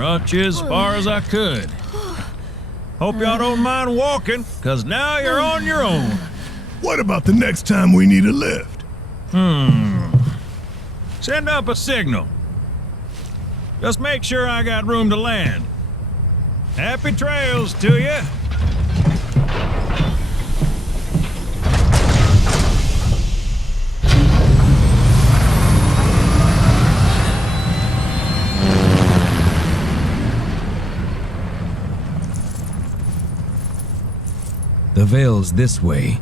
Brought you as far as I could. Hope y'all don't mind walking, cause now you're on your own. What about the next time we need a lift? Send up a signal. Just make sure I got room to land. Happy trails to you. The Vale's this way.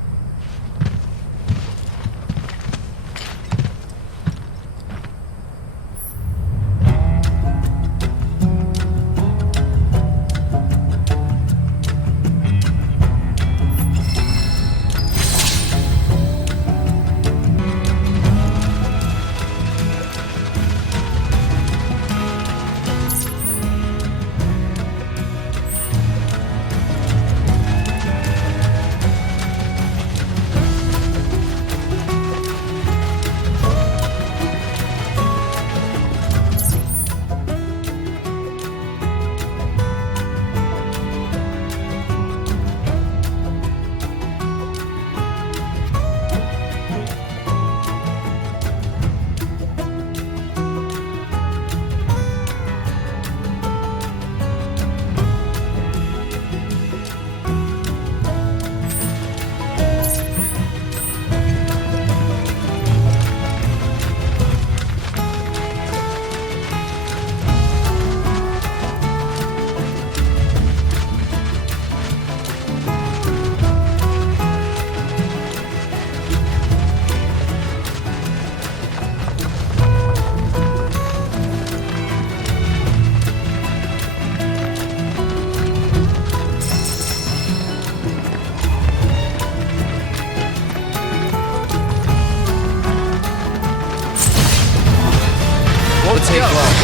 Take long.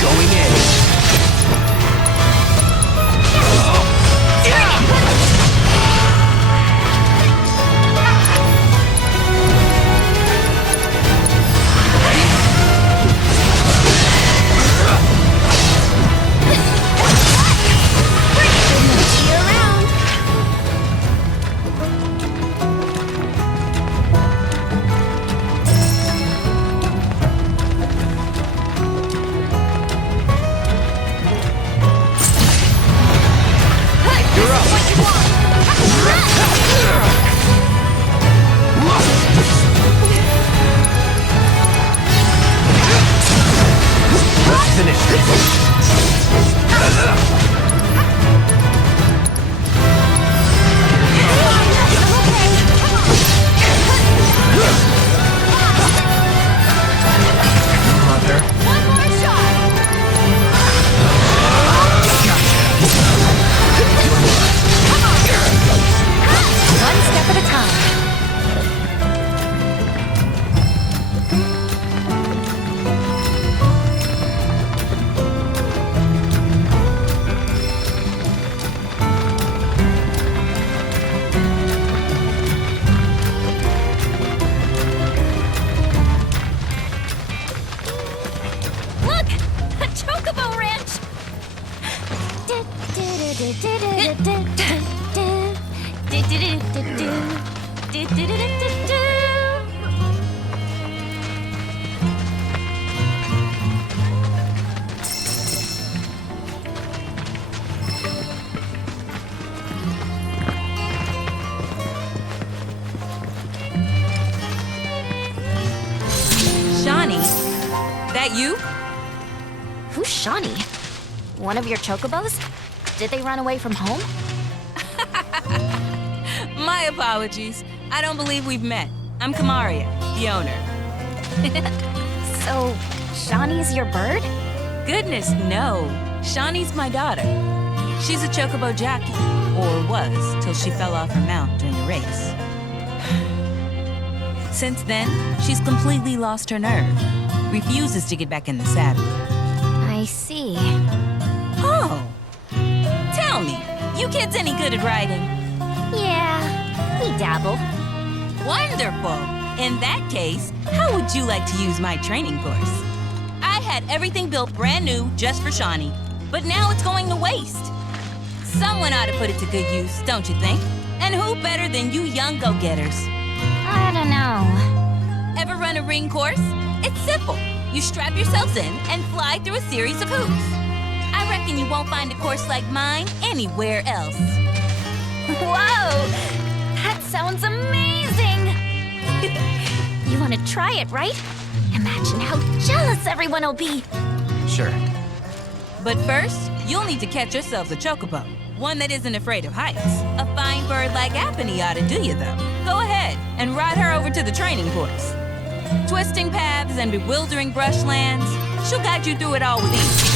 Going in. That you? Who's Shawnee? One of your chocobos? Did they run away from home? My apologies. I don't believe we've met. I'm Kamaria, the owner. So, Shawnee's your bird? Goodness, no. Shawnee's my daughter. She's a chocobo jockey, or was, till she fell off her mount during a race. Since then, she's completely lost her nerve. Refuses to get back in the saddle. I see. Oh. Tell me, you kids any good at riding? Yeah, we dabble. Wonderful. In that case, how would you like to use my training course? I had everything built brand new just for Shawnee, but now it's going to waste. Someone ought to put it to good use, don't you think? And who better than you young go-getters? I don't know. Ever run a ring course? It's simple. You strap yourselves in and fly through a series of hoops. I reckon you won't find a course like mine anywhere else. Whoa! That sounds amazing! You want to try it, right? Imagine how jealous everyone will be. Sure. But first, you'll need to catch yourselves a chocobo. One that isn't afraid of heights. A fine bird like Apony ought to do you, though. Go ahead and ride her over to the training course. Twisting paths and bewildering brushlands, she'll guide you through it all with ease.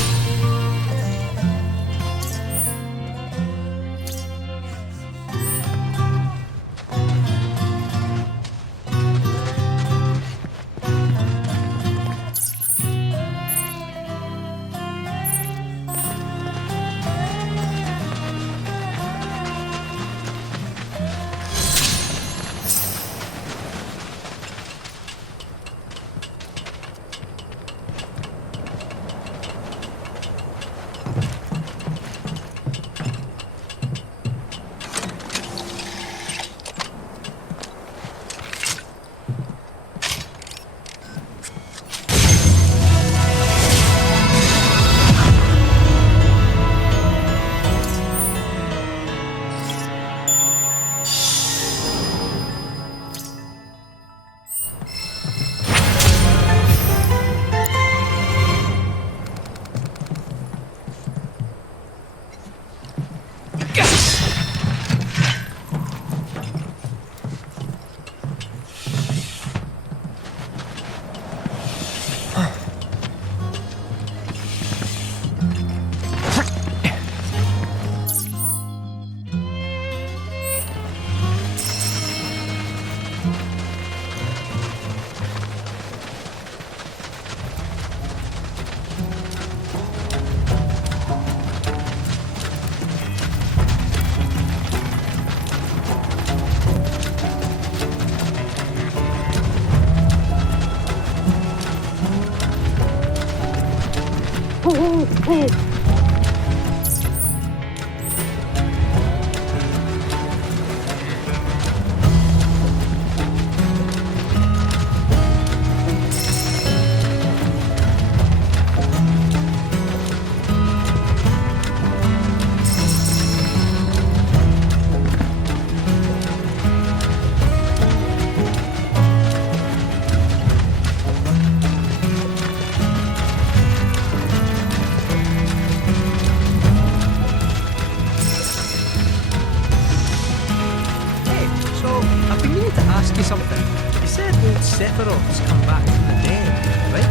Sephiroth's come back from the dead, right?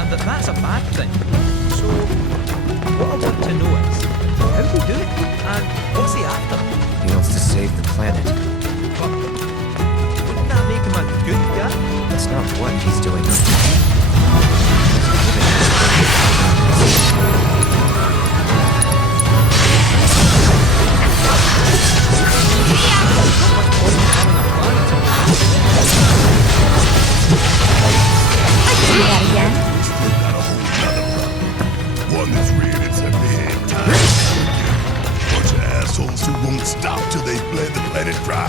And that's a bad thing. So, what I want to know is, how did he do it? And what's he after? He wants to save the planet. But wouldn't that make him a good guy? That's not what he's doing. Do that again. Still got a whole nother problem. One that's reared its ugly head time and time again. Bunch of assholes who won't stop till they've bled the planet dry.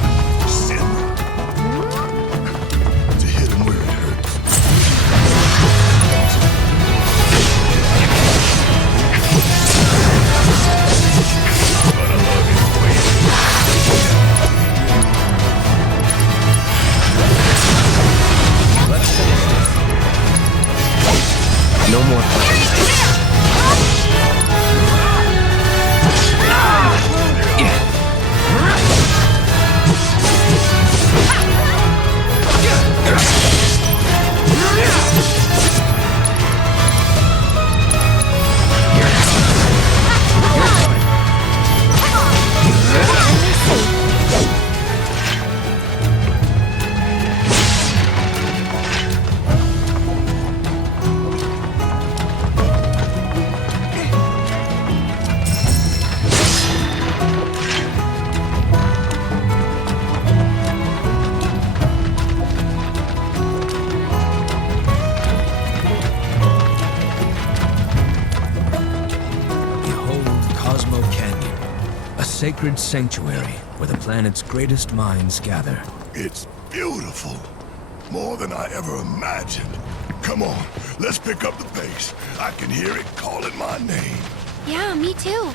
sacred sanctuary where the planet's greatest minds gather. It's beautiful. More than I ever imagined. Come on, let's pick up the pace. I can hear it calling my name. Yeah, me too.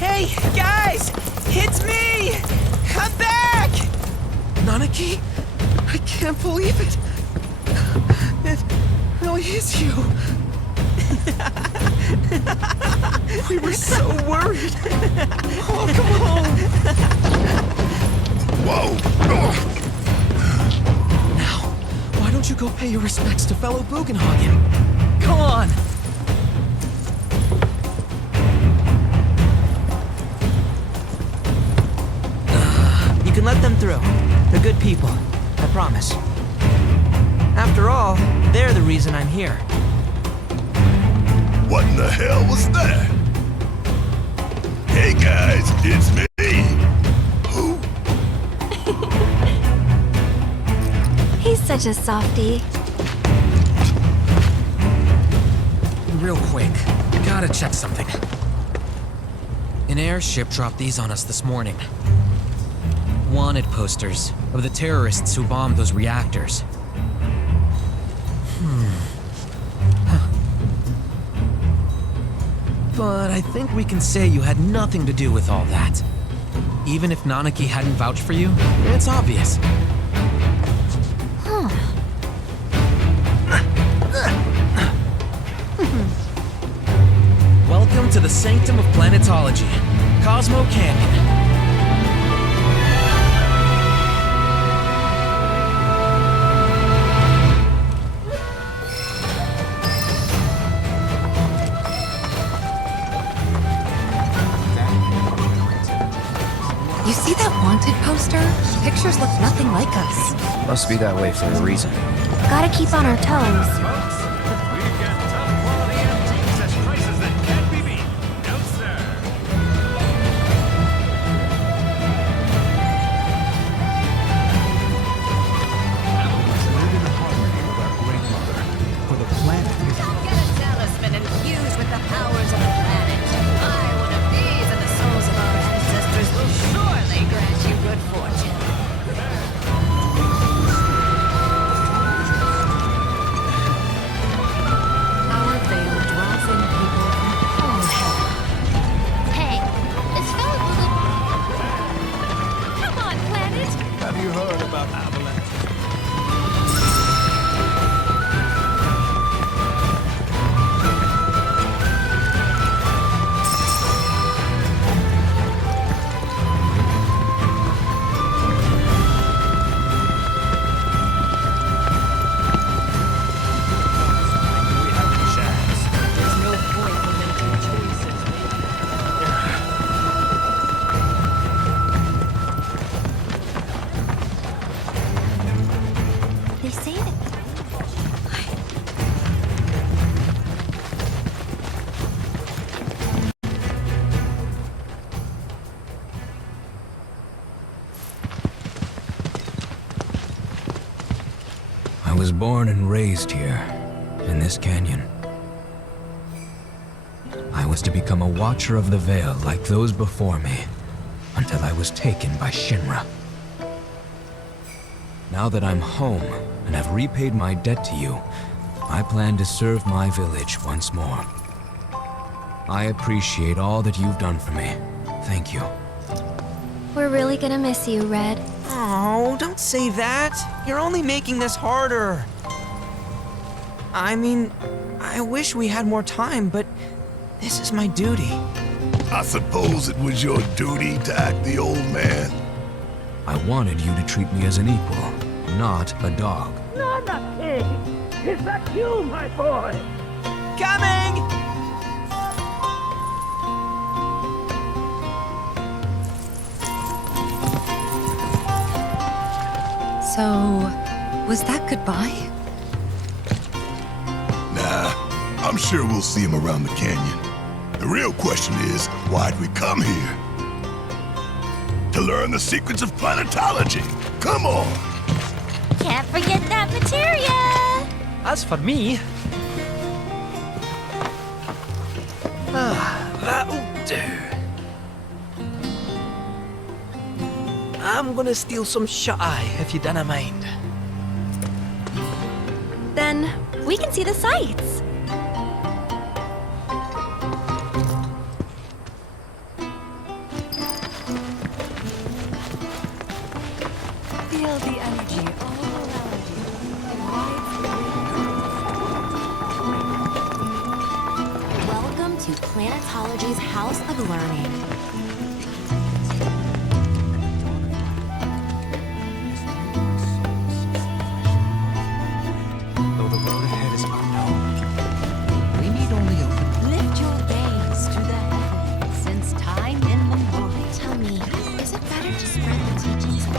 Hey, guys! It's me! I'm back! Nanaki? I can't believe it! It really is you! We were so worried! Oh, come on! Whoa! Now, why don't you go pay your respects to fellow Bugenhagen? Come on! You can let them through. They're good people. I promise. After all, they're the reason I'm here. What in the hell was that? Hey guys, it's me! Who? He's such a softie. Real quick, gotta check something. An airship dropped these on us this morning. Wanted posters of the terrorists who bombed those reactors. But I think we can say you had nothing to do with all that. Even if Nanaki hadn't vouched for you, it's obvious. Welcome to the sanctum of planetology, Cosmo Canyon. You see that wanted poster? Pictures look nothing like us. Must be that way for a reason. Gotta keep on our toes. We've got top quality antiques at prices that can't be beat. No, sir. Live in harmony with our great mother. For the planet is Don't get a talisman infused with the powers of the planet. Buy one of these and the souls of our ancestors will surely grant you good fortune. Our veil draws in people from all heaven. Hey, is Philip Google... Come on, planet! Have you heard about Avalanche? We have a chance. There's no point in making choices. They say that... I was born and raised here, in this canyon. I was to become a watcher of the Vale like those before me, until I was taken by Shinra. Now that I'm home and have repaid my debt to you, I plan to serve my village once more. I appreciate all that you've done for me. Thank you. We're really gonna miss you, Red. Oh, don't say that. You're only making this harder. I mean, I wish we had more time, but this is my duty. I suppose it was your duty to act the old man. I wanted you to treat me as an equal, not a dog. Is that you, my boy? Coming! So, was that goodbye? Nah, I'm sure we'll see him around the canyon. The real question is, why'd we come here? To learn the secrets of planetology. Come on! Can't forget that materia! As for me... that'll do. I'm gonna steal some shut-eye, if you don't mind. Then we can see the sights. Feel the energy all around you. Welcome to Planetology's House of Learning. Though the road ahead is unknown, we need only open. Lift your gaze to the heavens since time immemorial. Tell me, is it better to spread the teachings of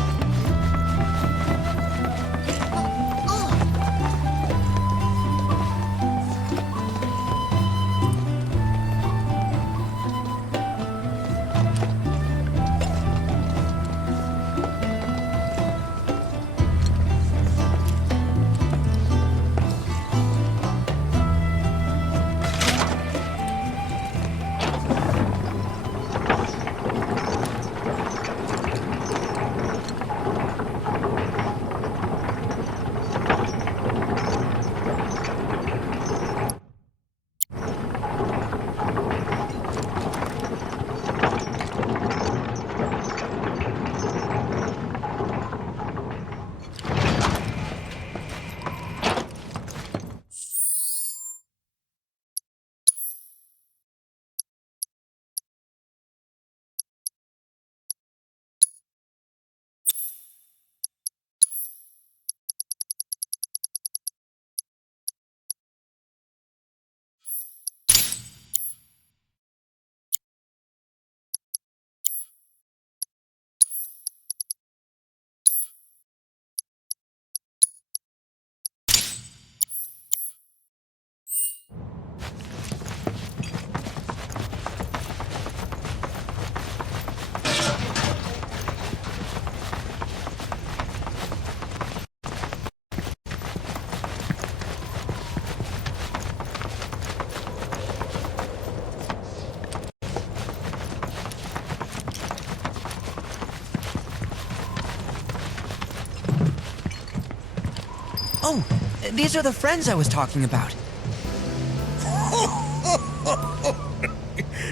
Oh, these are the friends I was talking about.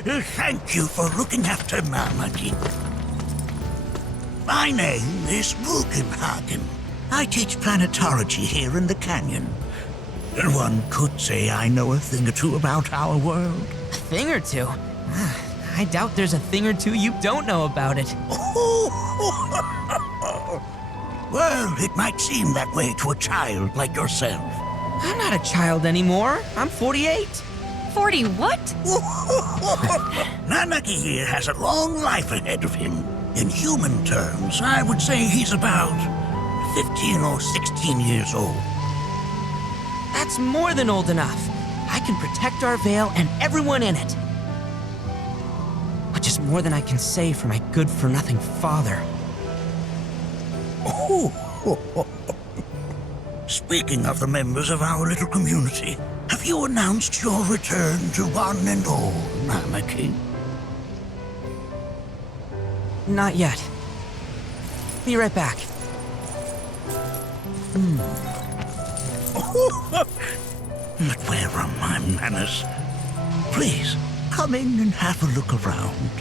Thank you for looking after Marmaduke. My name is Bugenhagen. I teach planetology here in the canyon. One could say I know a thing or two about our world. A thing or two? I doubt there's a thing or two you don't know about it. Well, it might seem that way to a child like yourself. I'm not a child anymore. I'm 48. 40 what? Nanaki here has a long life ahead of him. In human terms, I would say he's about 15 or 16 years old. That's more than old enough. I can protect our Vale and everyone in it. Which is more than I can say for my good-for-nothing father. Speaking of the members of our little community, have you announced your return to one and all, Nanaki? Not yet. Be right back. But where are my manners? Please, come in and have a look around.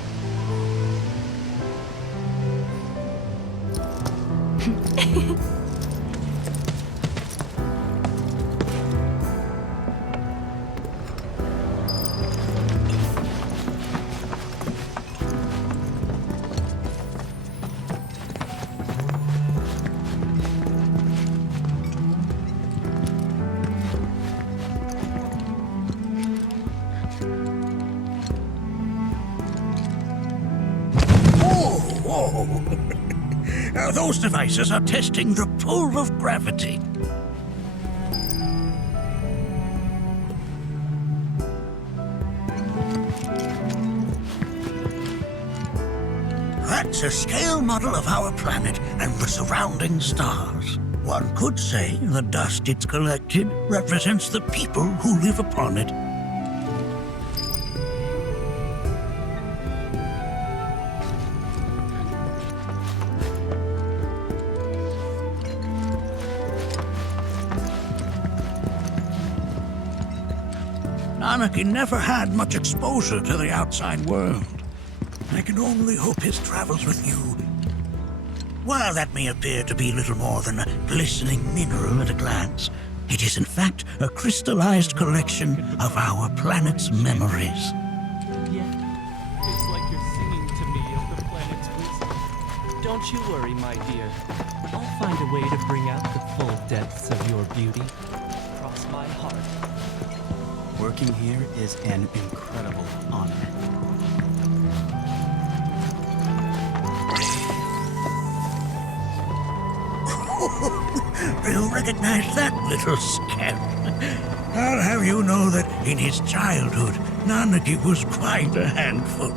Now, those devices are testing the pull of gravity. That's a scale model of our planet and the surrounding stars. One could say the dust it's collected represents the people who live upon it. Anarchy never had much exposure to the outside world. I can only hope his travels with you, while that may appear to be little more than a glistening mineral at a glance, it is in fact a crystallized collection of our planet's memories. Yeah, it's like you're singing to me of the planet's wisdom. Don't you worry, my dear. I'll find a way to bring out the full depths of your beauty. Cross my heart. Working here is an incredible honor. You'll recognize that little scamp. I'll have you know that in his childhood, Nanaki was quite a handful.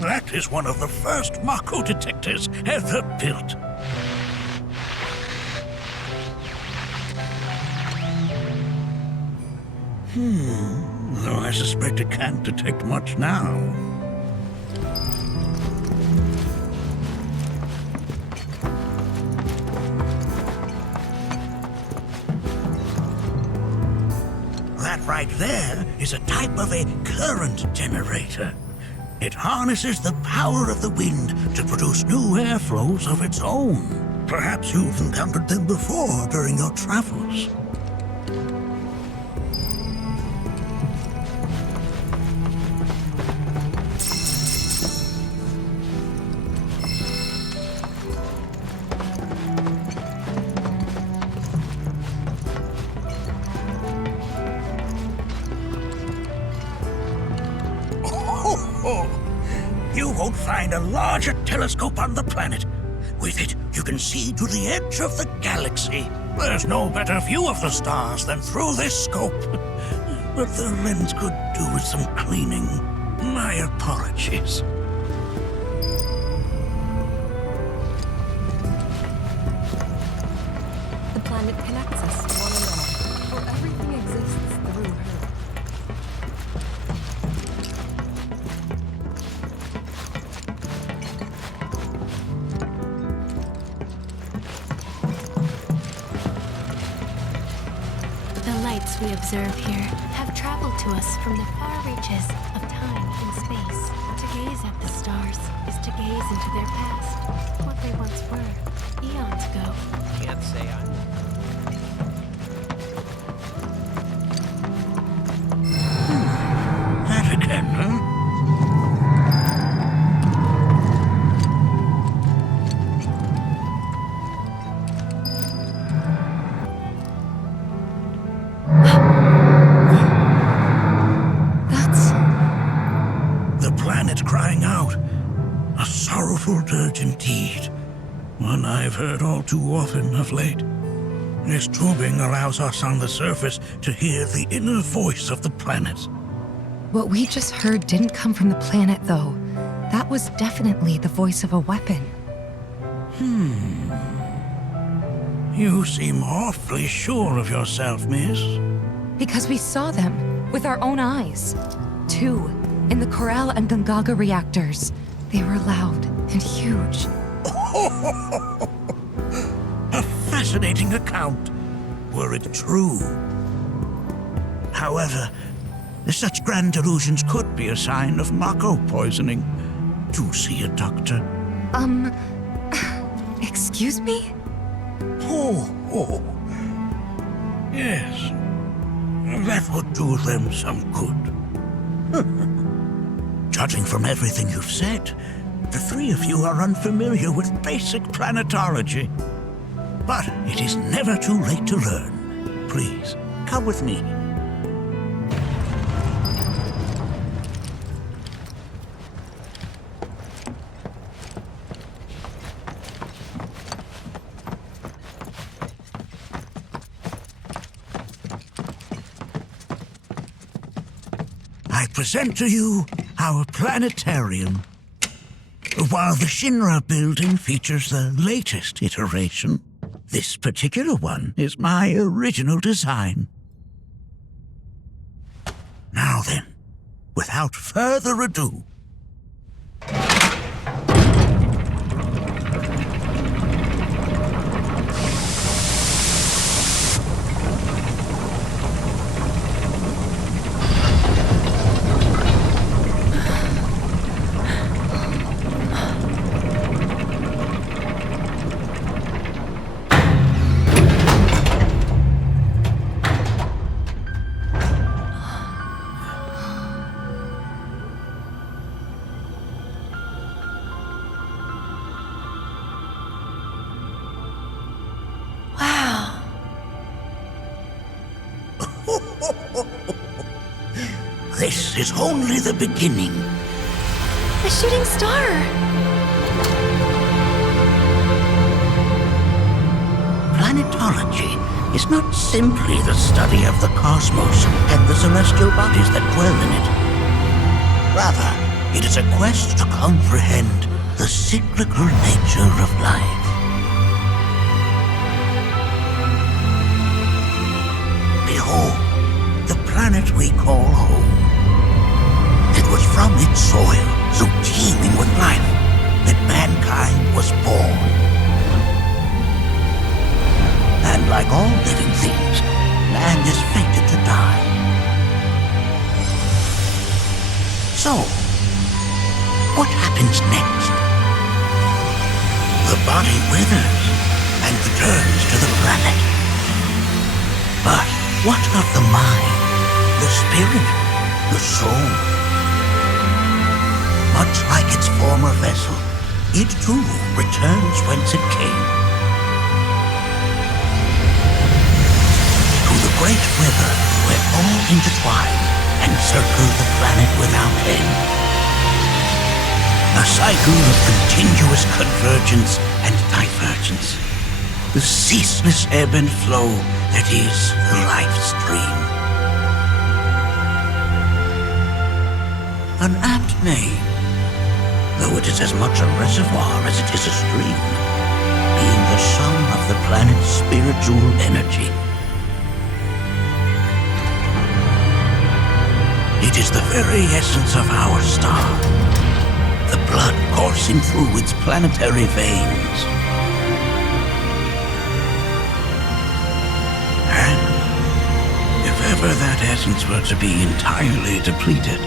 That is one of the first Mako detectors ever built. Though I suspect it can't detect much now. That right there is a type of a current generator. It harnesses the power of the wind to produce new airflows of its own. Perhaps you've encountered them before during your travels. You won't find a larger telescope on the planet. With it, you can see to the edge of the galaxy. There's no better view of the stars than through this scope. But the lens could do with some cleaning. My apologies. The planet connects us to one another, for everything exists through her. The lights we observe here have traveled to us from the far reaches of time and space. To gaze at the stars is to gaze into their past, what they once were, eons ago. Can't say I know. That again, huh? The planet crying out. A sorrowful dirge indeed. One I've heard all too often of late. This tubing allows us on the surface to hear the inner voice of the planet. What we just heard didn't come from the planet, though. That was definitely the voice of a weapon. You seem awfully sure of yourself, miss. Because we saw them with our own eyes. 2, in the Corral and Gungaga reactors. They were loud and huge. A fascinating account, were it true. However, such grand delusions could be a sign of Mako poisoning. Do see a doctor. Excuse me? Oh. Yes. That would do them some good. Judging from everything you've said, the three of you are unfamiliar with basic planetology. But it is never too late to learn. Please, come with me. present to you our planetarium. While the Shinra building features the latest iteration, this particular one is my original design. Now then, without further ado, this is only the beginning. A shooting star! Planetology is not simply the study of the cosmos and the celestial bodies that dwell in it. Rather, it is a quest to comprehend the cyclical nature of life. Behold, the planet we call home. It was from its soil, so teeming with life, that mankind was born. And like all living things, man is fated to die. So, what happens next? The body withers and returns to the planet. But what of the mind, the spirit, the soul? Much like its former vessel, it too returns whence it came. To the great river where all intertwine and circle the planet without end. A cycle of continuous convergence and divergence. The ceaseless ebb and flow that is the life stream. An apt name, though it is as much a reservoir as it is a stream, being the sum of the planet's spiritual energy. It is the very essence of our star, the blood coursing through its planetary veins. And if ever that essence were to be entirely depleted,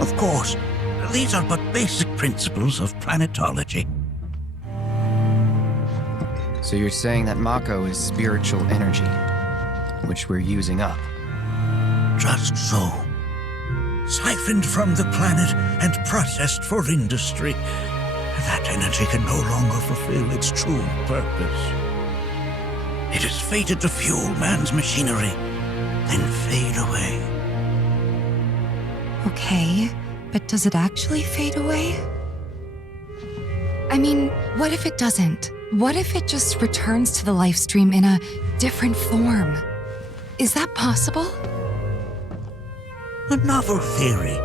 of course, these are but basic principles of planetology. So you're saying that Mako is spiritual energy, which we're using up? Just so. Siphoned from the planet and processed for industry, that energy can no longer fulfill its true purpose. It is fated to fuel man's machinery, then fade away. Okay, but does it actually fade away? I mean, what if it doesn't? What if it just returns to the life stream in a different form? Is that possible? A novel theory,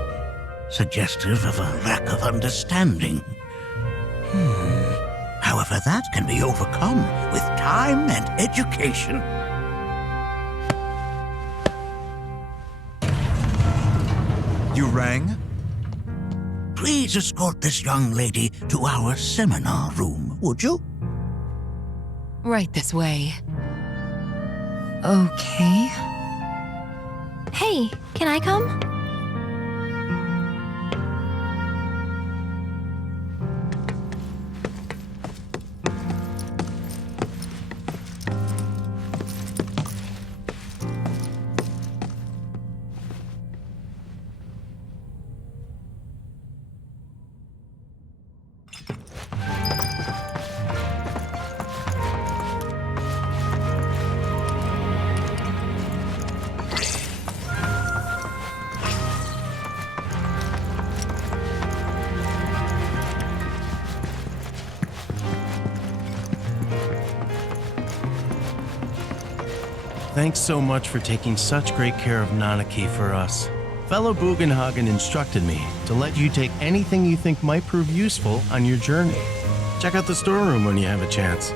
suggestive of a lack of understanding. However, that can be overcome with time and education. You rang? Please escort this young lady to our seminar room, would you? Right this way. Okay. Hey, can I come? Thanks so much for taking such great care of Nanaki for us. Fellow Bugenhagen instructed me to let you take anything you think might prove useful on your journey. Check out the storeroom when you have a chance.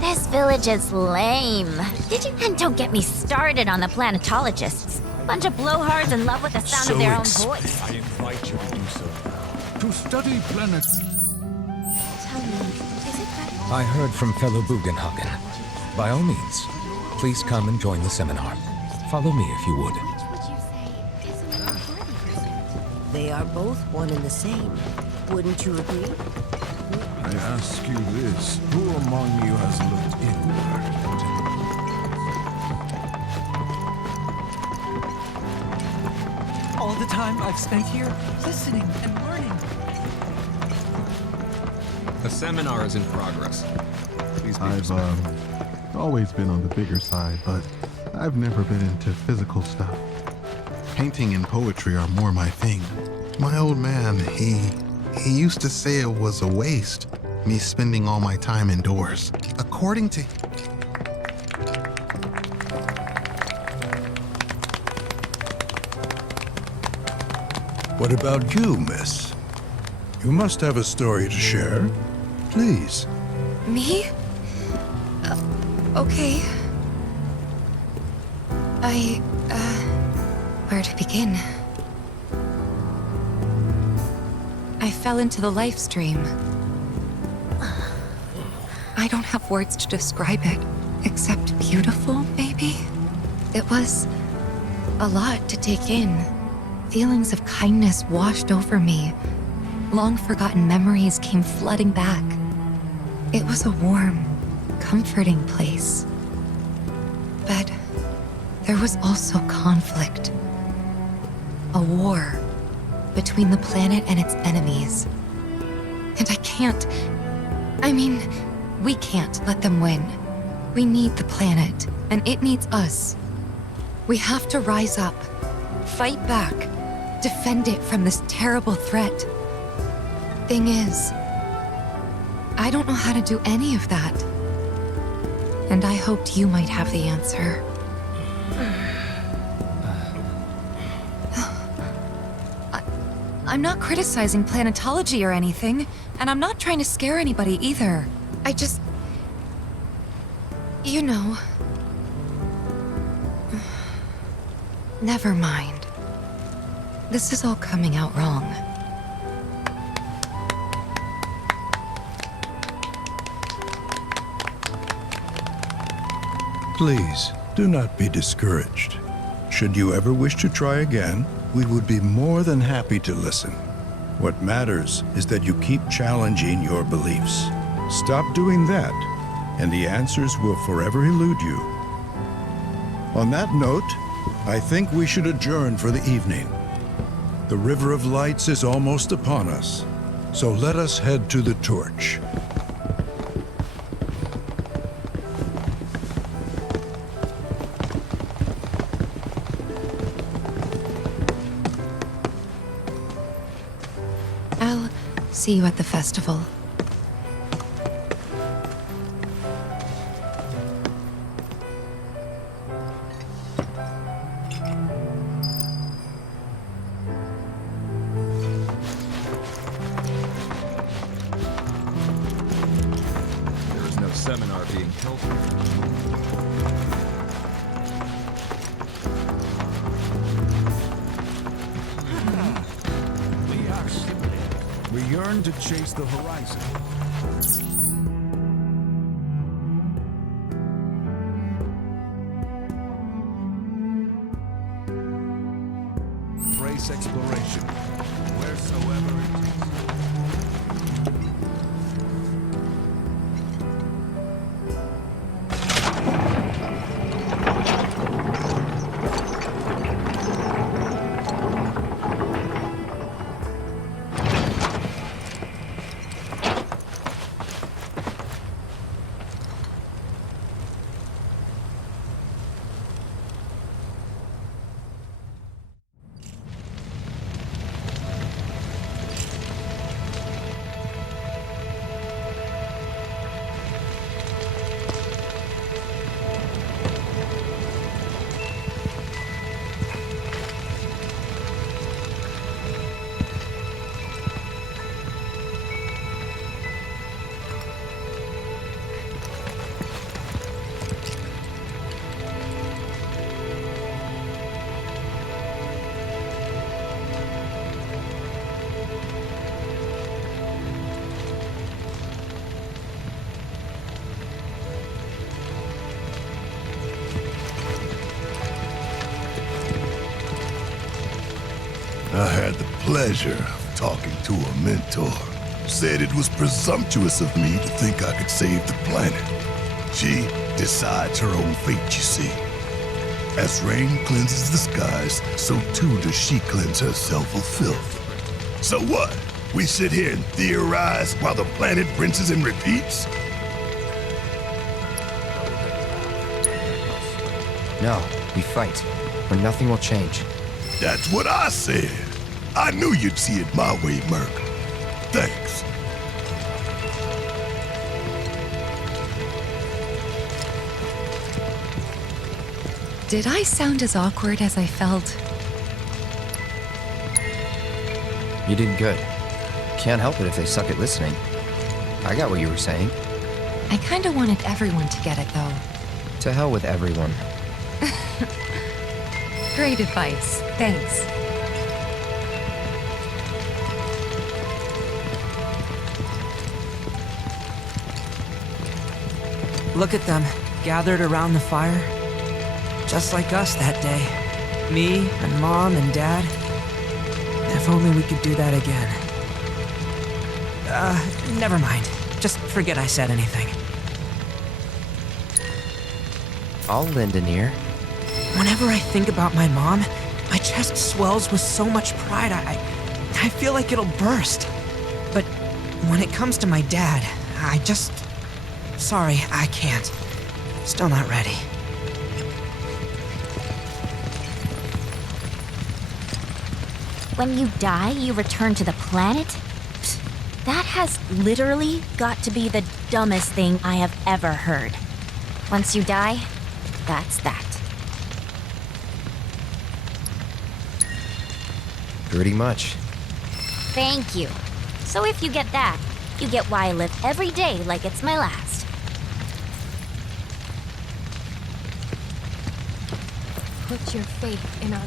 This village is lame. And don't get me started on the planetologists. Bunch of blowhards in love with the sound of their own voice. I invite you to do so. To study planets. Tell me, is it better? I heard from fellow Bugenhagen. By all means, please come and join the seminar. Follow me if you would. They are both one and the same. Wouldn't you agree? I ask you this, who among you has looked inward? All the time I've spent here, listening and learning. The seminar is in progress. Please be I've always been on the bigger side, but I've never been into physical stuff. Painting and poetry are more my thing. My old man, he used to say it was a waste, me spending all my time indoors. According to... What about you, miss? You must have a story to share. Please. Me? Okay. Where to begin? I fell into the live stream. I don't have words to describe it, except beautiful, maybe? It was a lot to take in. Feelings of kindness washed over me. Long-forgotten memories came flooding back. It was a warm, comforting place. But there was also conflict. A war between the planet and its enemies. And we can't let them win. We need the planet, and it needs us. We have to rise up, fight back, defend it from this terrible threat. Thing is, I don't know how to do any of that. And I hoped you might have the answer. I'm not criticizing planetology or anything, and I'm not trying to scare anybody either. I just... You know... Never mind. This is all coming out wrong. Please, do not be discouraged. Should you ever wish to try again, we would be more than happy to listen. What matters is that you keep challenging your beliefs. Stop doing that, and the answers will forever elude you. On that note, I think we should adjourn for the evening. The River of Lights is almost upon us, so let us head to the torch. I'll see you at the festival. There's no seminar being held here. We are simply. We yearn to chase the horizon. Embrace exploration, wheresoever it takes. I had the pleasure of talking to a mentor. Said it was presumptuous of me to think I could save the planet. She decides her own fate, you see. As rain cleanses the skies, so too does she cleanse herself of filth. So what? We sit here and theorize while the planet rinses and repeats? No, we fight, or nothing will change. That's what I said. I knew you'd see it my way, Merc. Thanks. Did I sound as awkward as I felt? You did good. Can't help it if they suck at listening. I got what you were saying. I kinda wanted everyone to get it, though. To hell with everyone. Great advice. Thanks. Look at them, gathered around the fire. Just like us that day. Me and Mom and Dad. If only we could do that again. Never mind. Just forget I said anything. I'll lend an ear. Whenever I think about my mom, my chest swells with so much pride, I feel like it'll burst. But when it comes to my dad, I just... Sorry, I can't. Still not ready. When you die, you return to the planet? Psst, that has literally got to be the dumbest thing I have ever heard. Once you die, that's that. Pretty much. Thank you. So if you get that, you get why I live every day like it's my last. put your faith in our...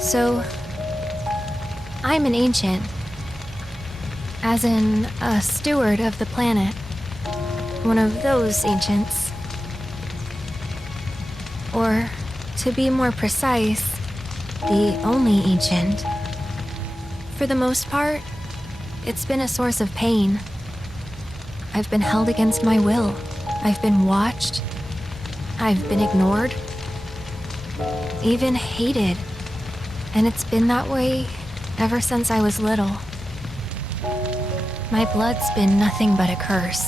So, I'm an ancient. As in, a steward of the planet. One of those ancients. Or, to be more precise, the only ancient. For the most part, it's been a source of pain. I've been held against my will. I've been watched. I've been ignored. Even hated. And it's been that way ever since I was little. My blood's been nothing but a curse.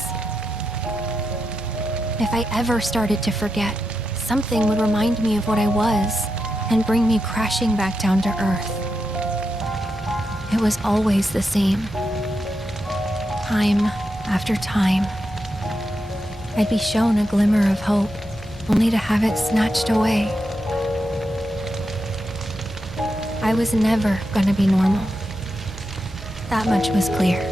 If I ever started to forget, something would remind me of what I was and bring me crashing back down to earth. It was always the same. Time after time. I'd be shown a glimmer of hope, only to have it snatched away. I was never gonna be normal. That much was clear.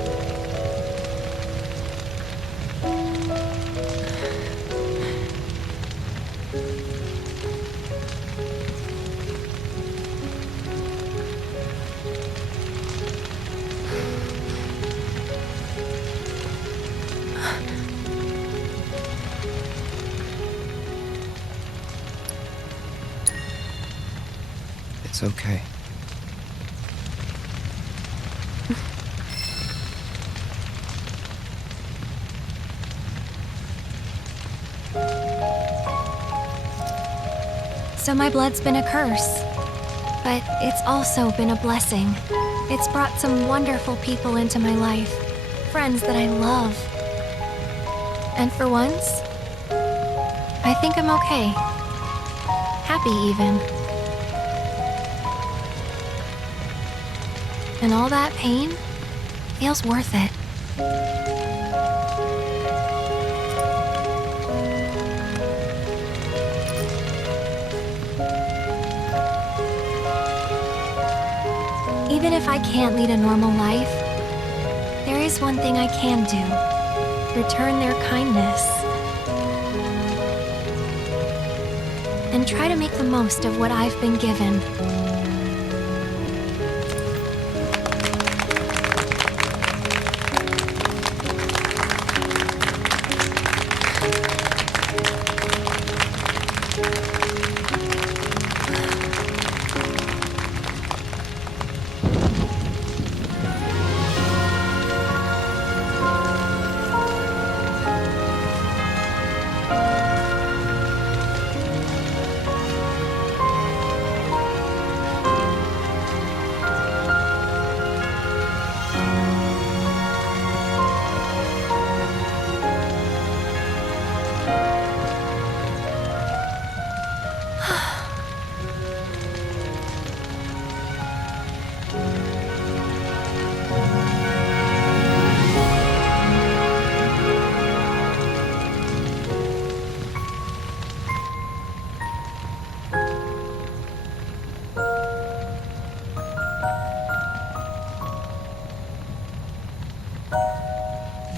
It's okay. So my blood's been a curse, but it's also been a blessing. It's brought some wonderful people into my life, friends that I love. And for once, I think I'm okay. Happy even. And all that pain feels worth it. Even if I can't lead a normal life, there is one thing I can do. Return their kindness. And try to make the most of what I've been given.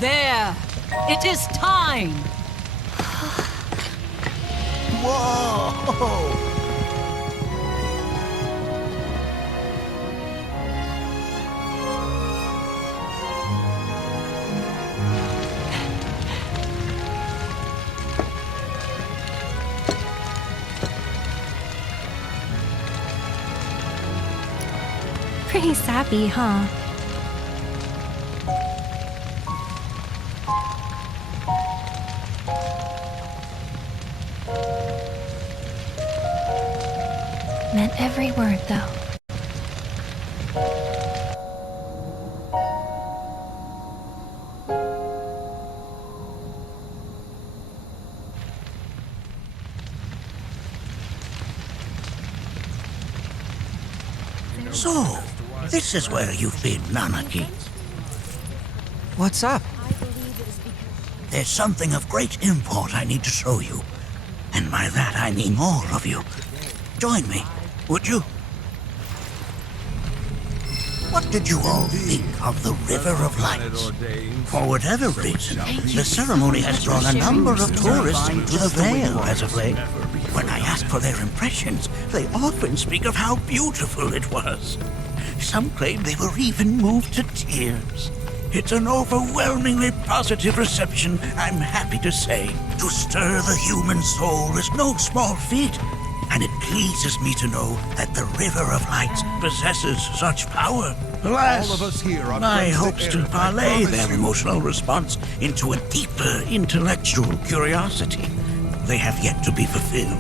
There! It is time! Whoa! Pretty sappy, huh? Meant every word, though. So, this is where you've been, Nanaki. What's up? There's something of great import I need to show you. And by that I mean all of you. Join me, would you? What did you all think of the River of Lights? For whatever reason, the ceremony has drawn a number of tourists to the Vale as of late. When I ask for their impressions, they often speak of how beautiful it was. Some claim they were even moved to tears. It's an overwhelmingly positive reception, I'm happy to say. To stir the human soul is no small feat, and it pleases me to know that the River of Lights possesses such power. Alas, All of us here are my friends of hopes to Aerith, I parlay promise their you. emotional response into a deeper intellectual curiosity. They have yet to be fulfilled.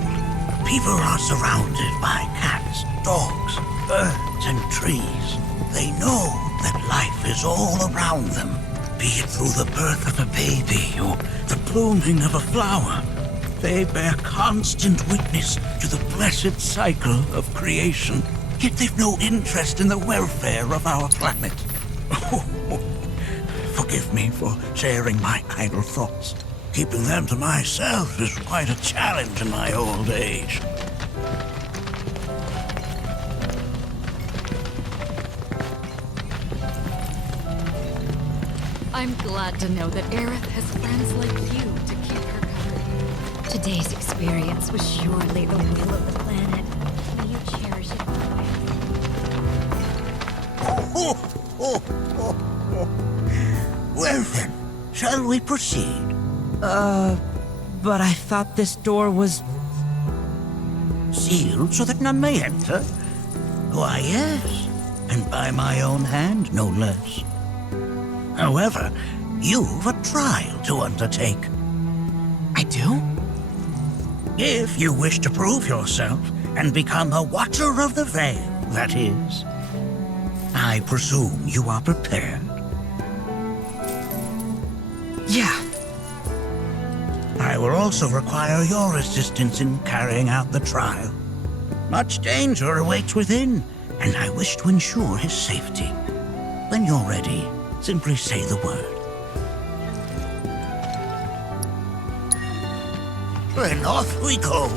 People are surrounded by cats, dogs, birds, and trees. They know that life is all around them, be it through the birth of a baby or the blooming of a flower. They bear constant witness to the blessed cycle of creation, yet they've no interest in the welfare of our planet. Forgive me for sharing my idle thoughts. Keeping them to myself is quite a challenge in my old age. I'm glad to know that Aerith has friends like you to keep her covered. Today's experience was surely the will of the planet. May you cherish it Well then, shall we proceed? But I thought this door was... Sealed so that none may enter? Why, yes, and by my own hand, no less. However, you've a trial to undertake. I do? If you wish to prove yourself and become a Watcher of the Vale, that is. I presume you are prepared. Yeah. I will also require your assistance in carrying out the trial. Much danger awaits within, and I wish to ensure his safety. When you're ready, simply say the word. Then off we go.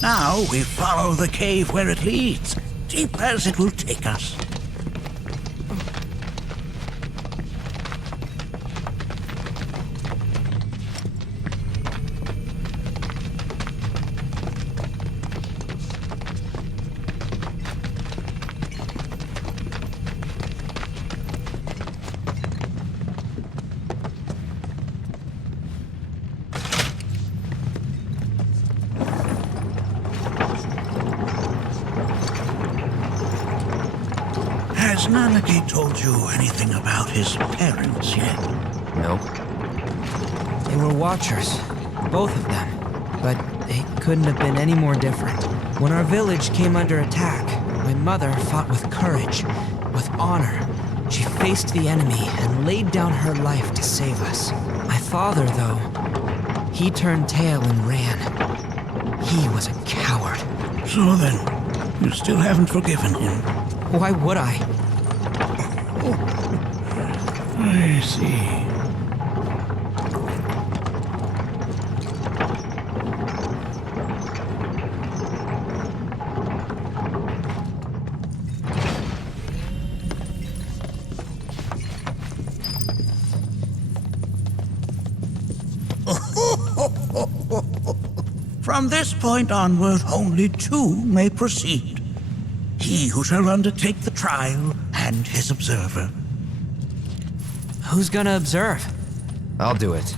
Now we follow the cave where it leads, deep as it will take us. Has Nanaki told you anything about his parents yet? Nope. They were Watchers, both of them. But they couldn't have been any more different. When our village came under attack, my mother fought with courage, with honor. She faced the enemy and laid down her life to save us. My father, though, he turned tail and ran. He was a coward. So then, you still haven't forgiven him? Why would I? I see. From this point onward, only two may proceed. He who shall undertake the trial and his observer. Who's gonna observe? I'll do it.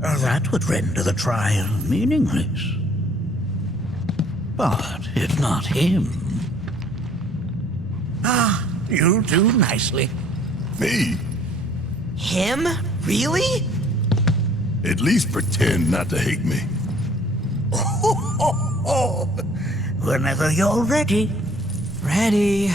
That would render the trial meaningless. But if not him... Ah, you'll do nicely. Me? Him? Really? At least pretend not to hate me. Whenever you're ready. Ready.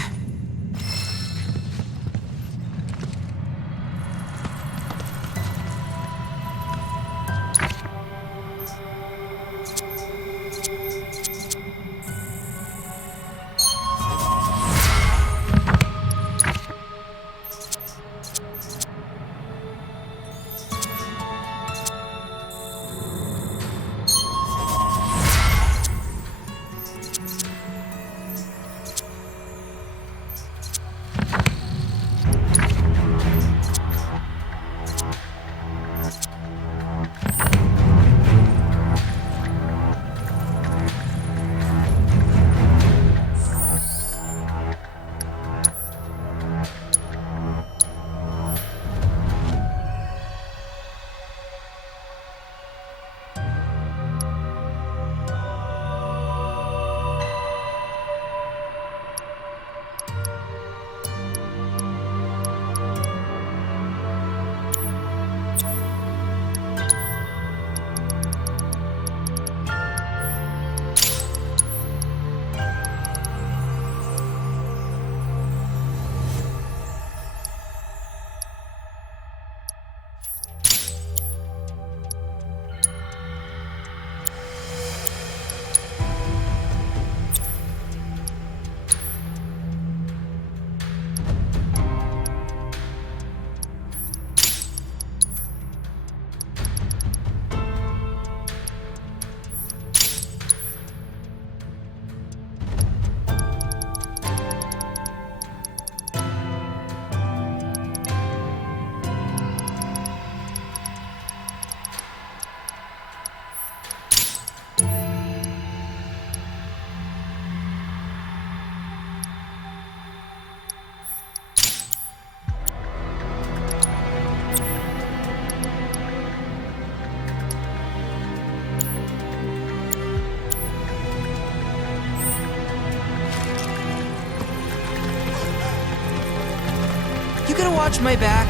You gonna watch my back?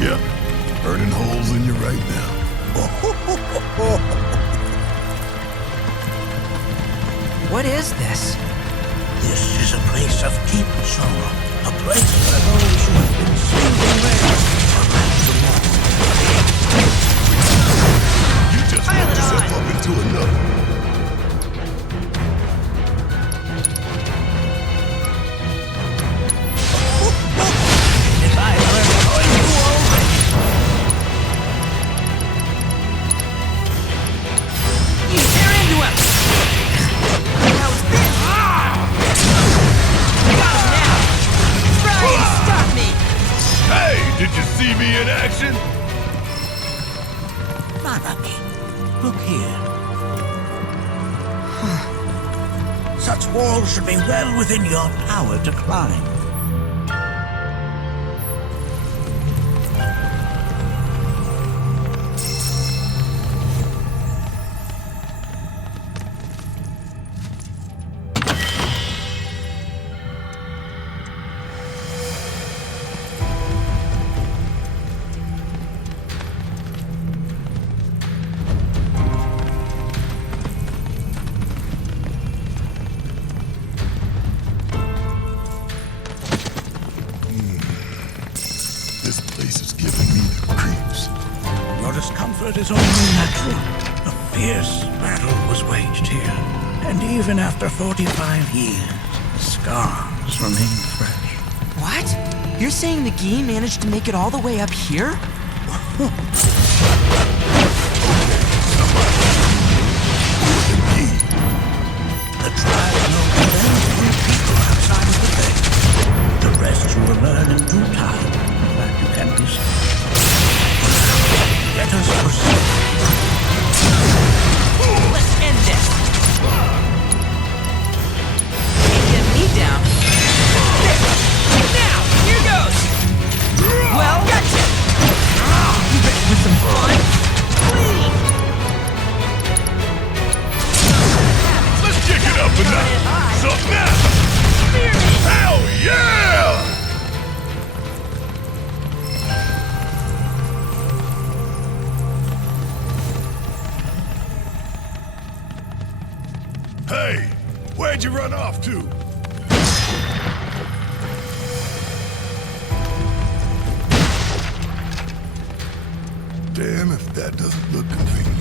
Yep. Burning holes in you right now. What is this? This is a place of deep sorrow. A place where those who have been saved away are back to life. You just worked yourself up into another. Did you see me in action? Nanaki, look here. Such walls should be well within your power to climb. Discomfort is only natural. A fierce battle was waged here, and even after 45 years, the scars remain fresh. What? You're saying the Gi managed to make it all the way up here? The tribe knows only 3 people outside of the base. The rest you will learn in due time. That you can be certain. Let us proceed. Let's end this. Can't get me down. There. Now, here goes. Well, gotcha. You ready for some fun? Please. Let's kick it up a notch. Something now. Hell yeah! you run off to? Damn if that doesn't look convenient.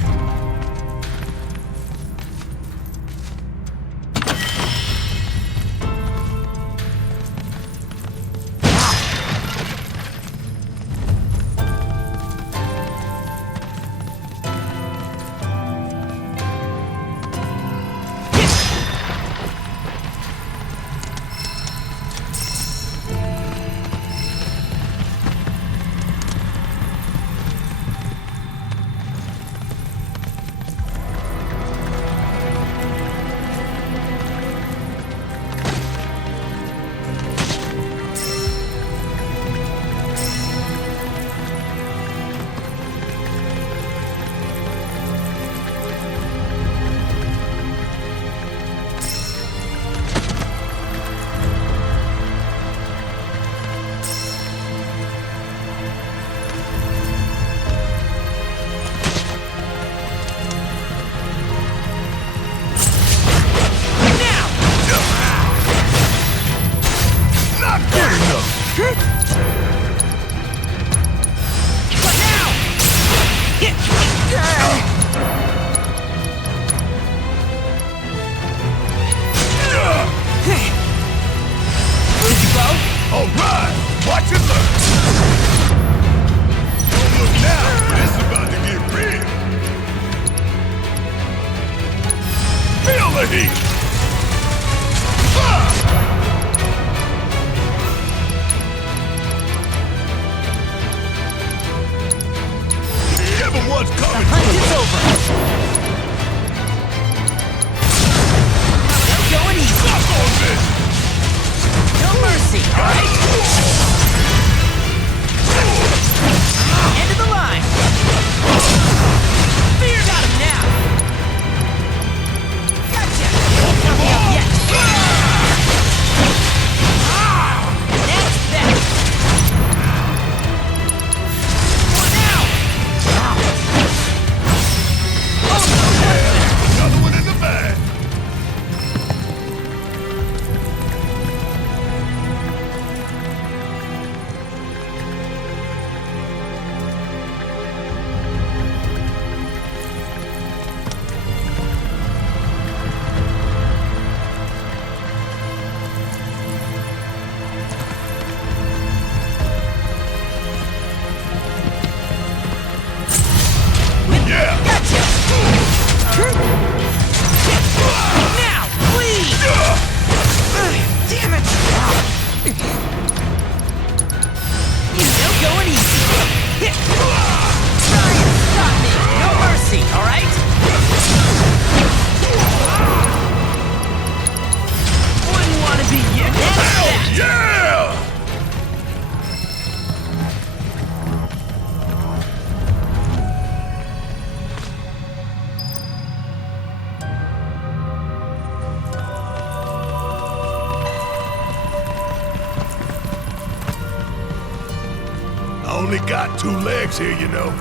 Only got 2 legs here, you know.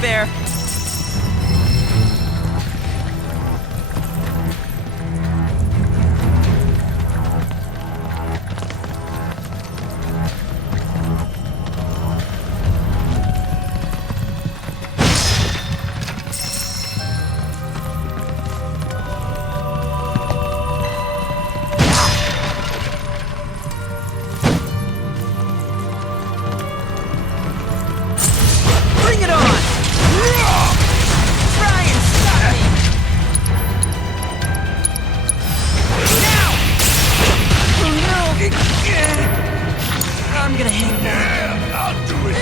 fair. Bring it on! Try and stop me! Now! Oh no! I'm gonna hang on. Yeah, I'll do it.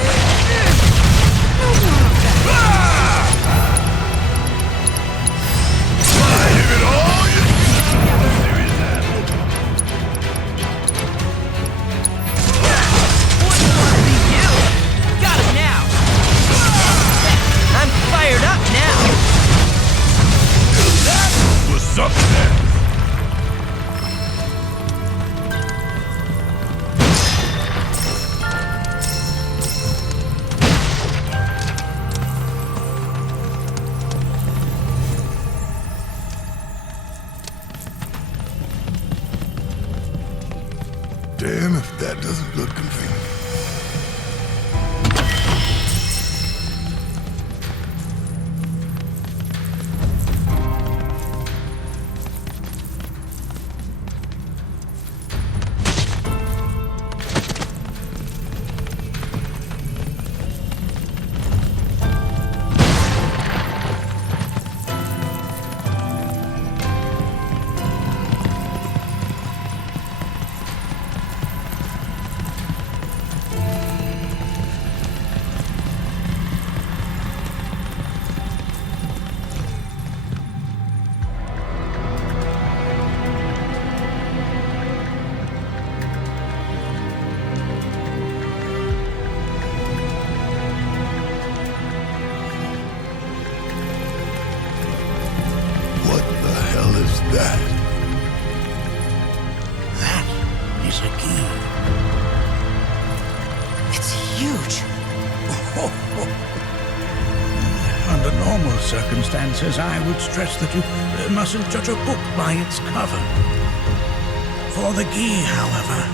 Give it all you Wouldn't want to be you! Got him now! I'm fired up now! That was something. Damn if that doesn't look convenient. What the hell is that? That is a key. It's huge! Under normal circumstances, I would stress that you mustn't judge a book by its cover. For the Gi, however,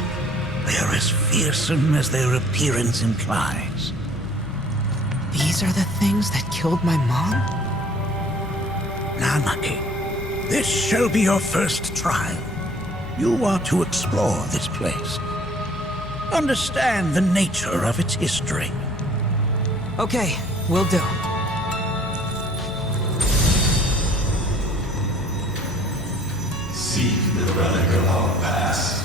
they are as fearsome as their appearance implies. These are the things that killed my mom? Nanaki, this shall be your first trial. You are to explore this place. Understand the nature of its history. Okay, will do. Seek the relic of our past.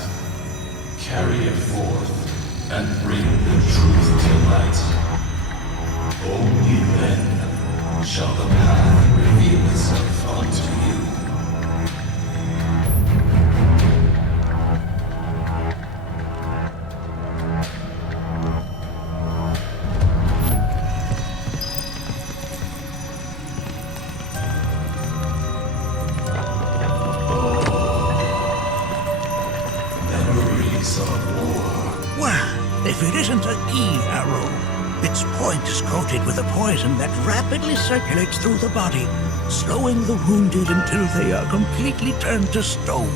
Carry it forth and bring the truth to light. Only then shall the path reveal itself unto you. Memories of war. Well, if it isn't a Gi arrow, its point is coated with a poison that rapidly circulates through the body, slowing the wounded until they are completely turned to stone.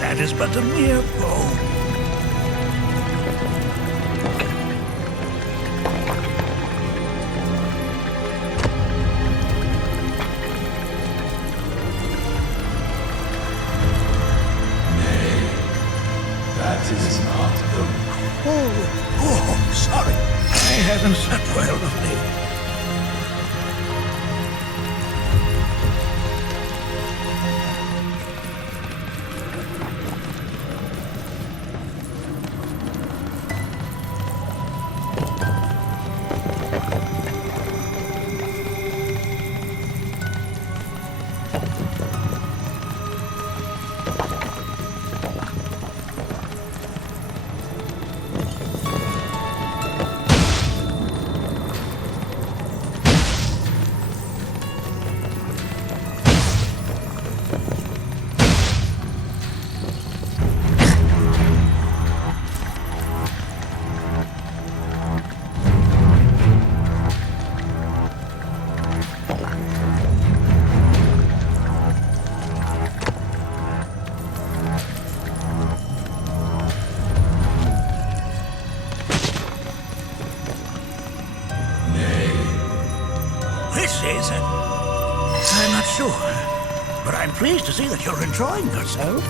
That is but a mere bone. say that? I'm not sure, but I'm pleased to see that you're enjoying yourself.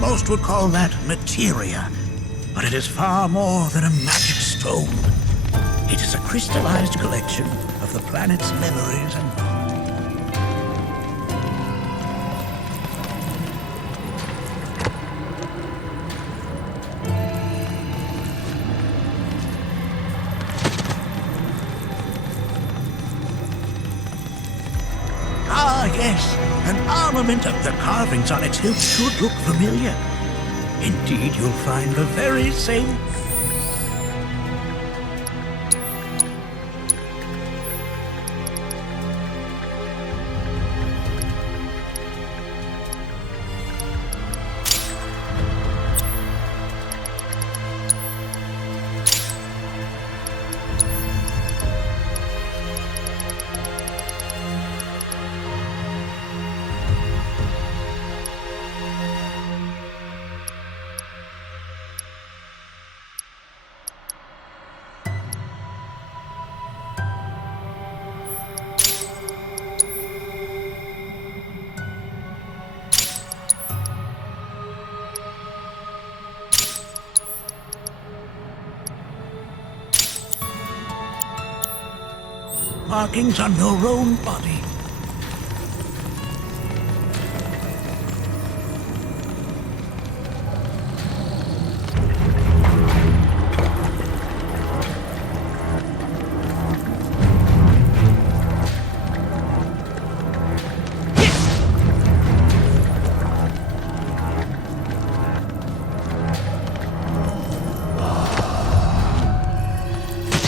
Most would call that materia, but it is far more than a magic stone. It is a crystallized collection of the planet's memories and knowledge. Ah, yes, an armament of the carvings on its hilt should look familiar. Indeed, you'll find the very same. Markings on your own body.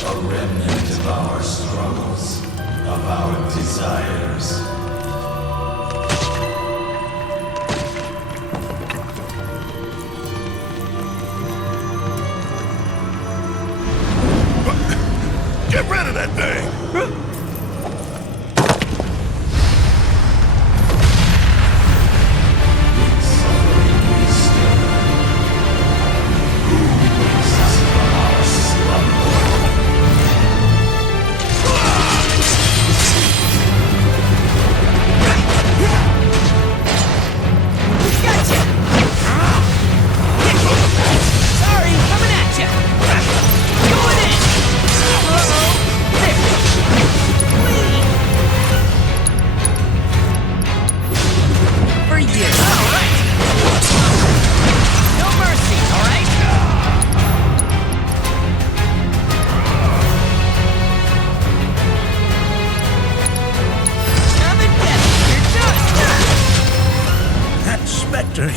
A remnant of our struggles, of our desires. Get rid of that thing!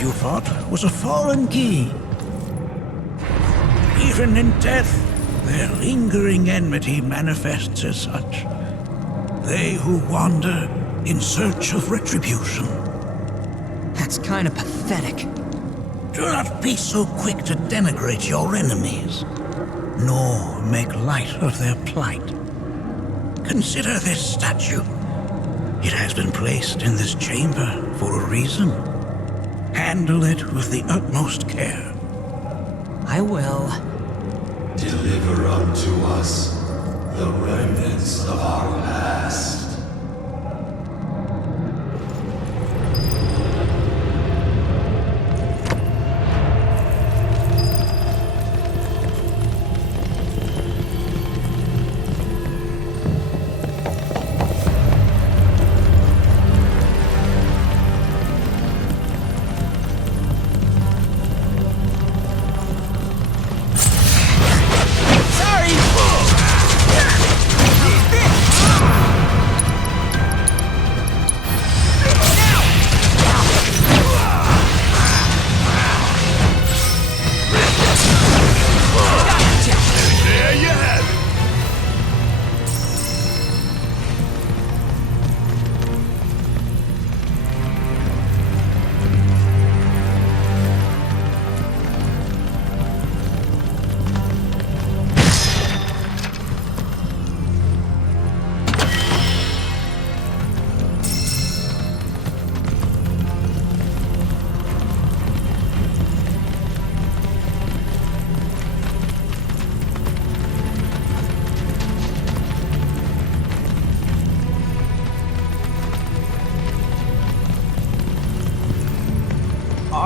You fought was a foreign key. Even in death, their lingering enmity manifests as such. They who wander in search of retribution. That's kind of pathetic. Do not be so quick to denigrate your enemies, nor make light of their plight. Consider this statue. It has been placed in this chamber for a reason. Handle it with the utmost care. I will. Deliver unto us the remnants of our past.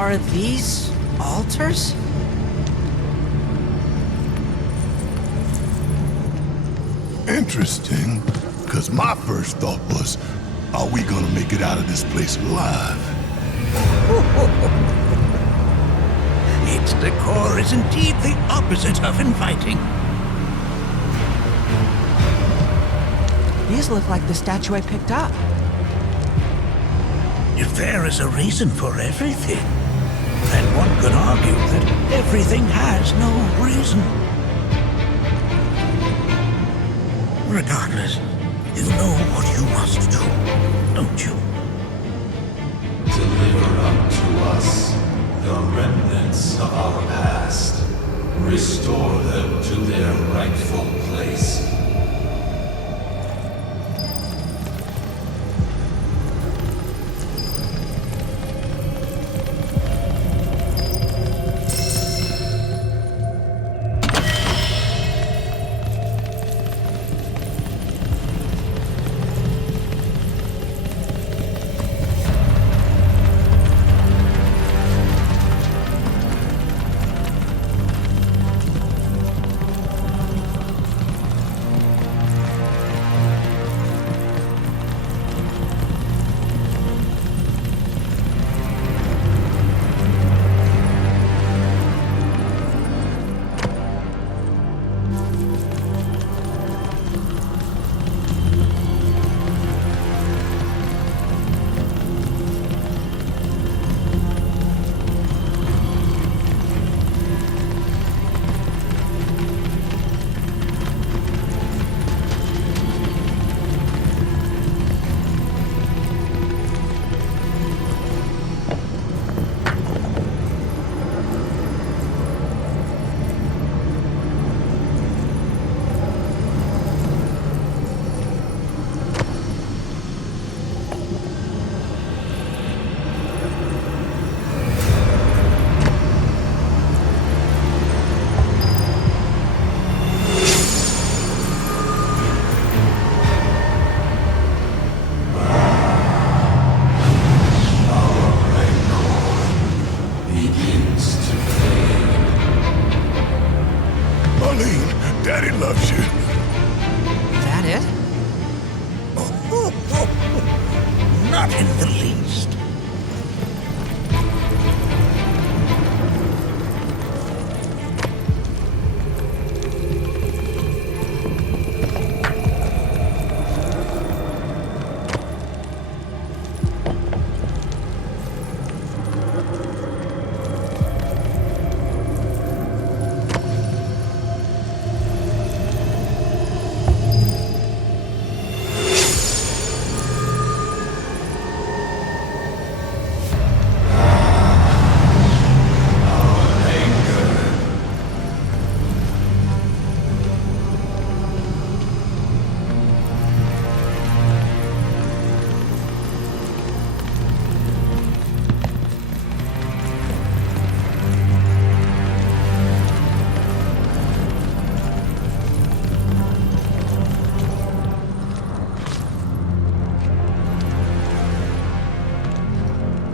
Are these altars? Interesting, because my first thought was, are we gonna make it out of this place alive? Its decor is indeed the opposite of inviting. These look like the statue I picked up. If there is a reason for everything, then one could argue that everything has no reason. Regardless, you know what you must do, don't you? Deliver unto us the remnants of our past. Restore them to their rightful place. Daddy loves you. That it? Not in the least.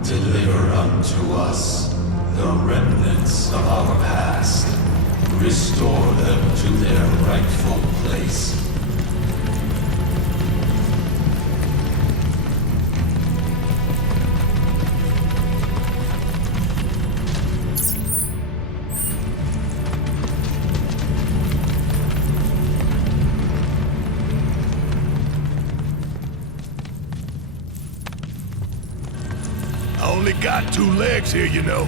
Deliver unto us the remnants of our past. Restore them to their rightful place. I only got 2 legs here, you know.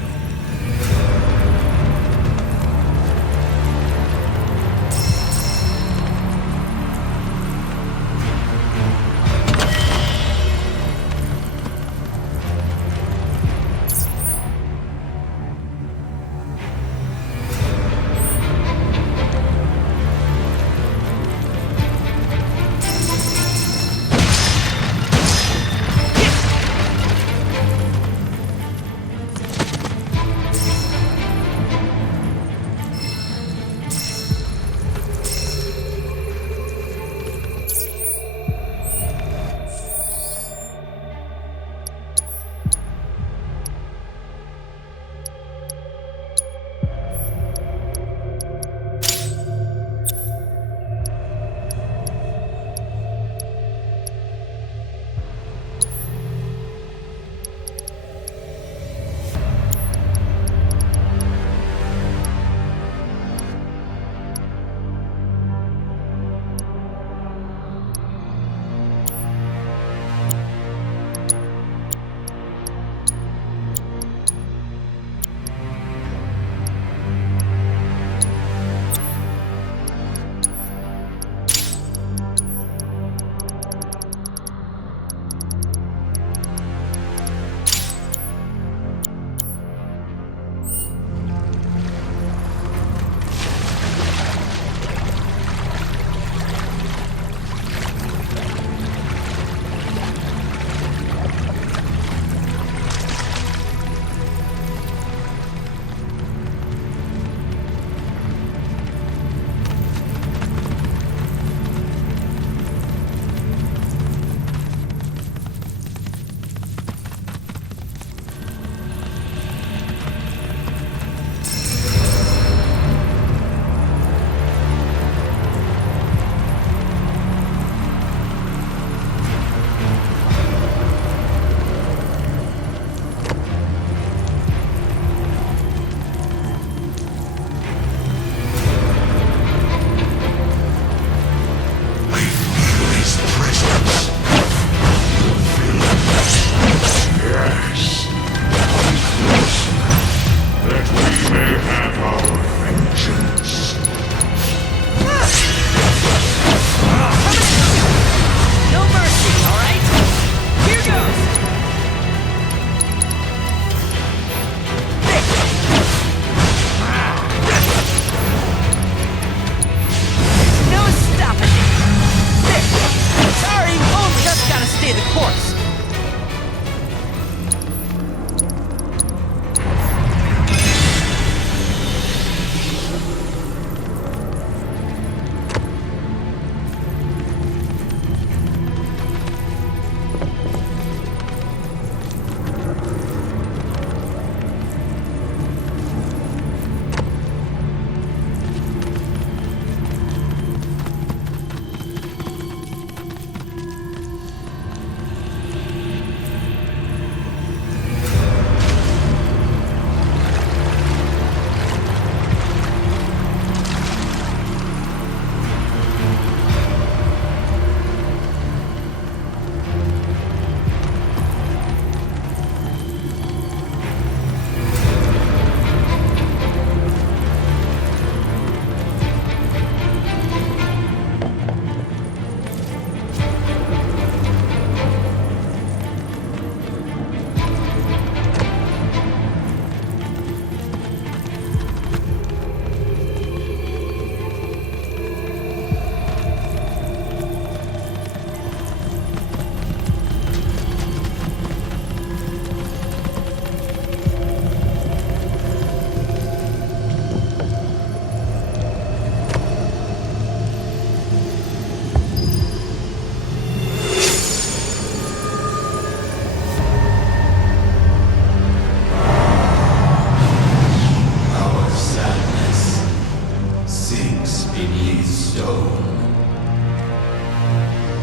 stone.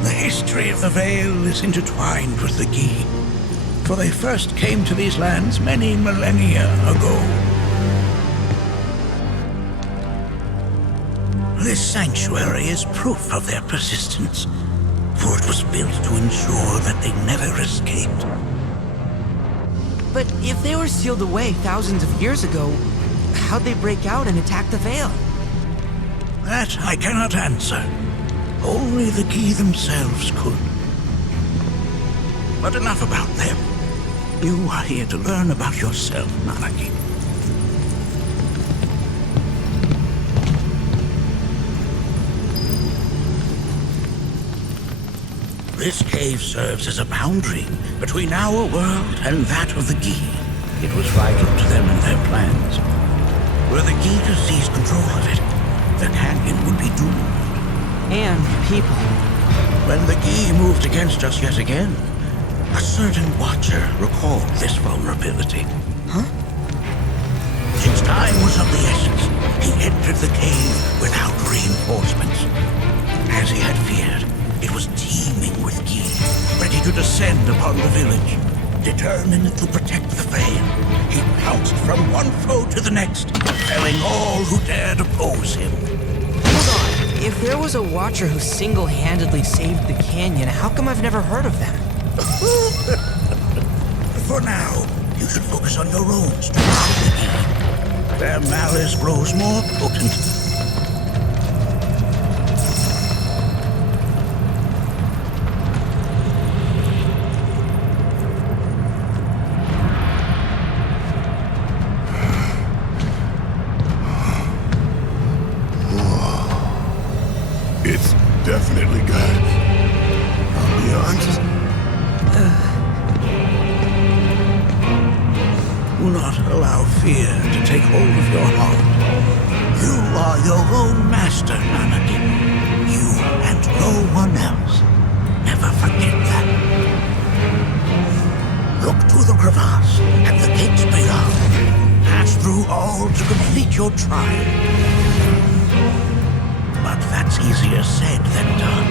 The history of the Vale is intertwined with the Gi, for they first came to these lands many millennia ago. This sanctuary is proof of their persistence, for it was built to ensure that they never escaped. But if they were sealed away thousands of years ago, how'd they break out and attack the Vale? That I cannot answer. Only the Gi themselves could. But enough about them. You are here to learn about yourself, Nanaki. This cave serves as a boundary between our world and that of the Gi. It was vital to them and their plans. Were the Gi to seize control of it, the canyon would be doomed. And people. When the Gi moved against us yet again, a certain watcher recalled this vulnerability. Huh? Since time was of the essence, he entered the cave without reinforcements. As he had feared, it was teeming with Gi, ready to descend upon the village. Determined to protect the Vale, he pounced from one foe to the next, felling all who dared oppose him. Hold on. If there was a watcher who single-handedly saved the canyon, how come I've never heard of them? For now, you should focus on your own strategy. Their malice grows more potent. It's definitely guidance. I'll be honest. Do not allow fear to take hold of your heart. You are your own master, Nanaki. You and no one else. Never forget that. Look to the crevasse and the gates beyond. Pass through all to complete your trial. But that's easier said than done.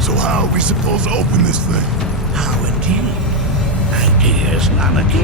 So how are we supposed to open this thing? How indeed? Ideas, Nanaki?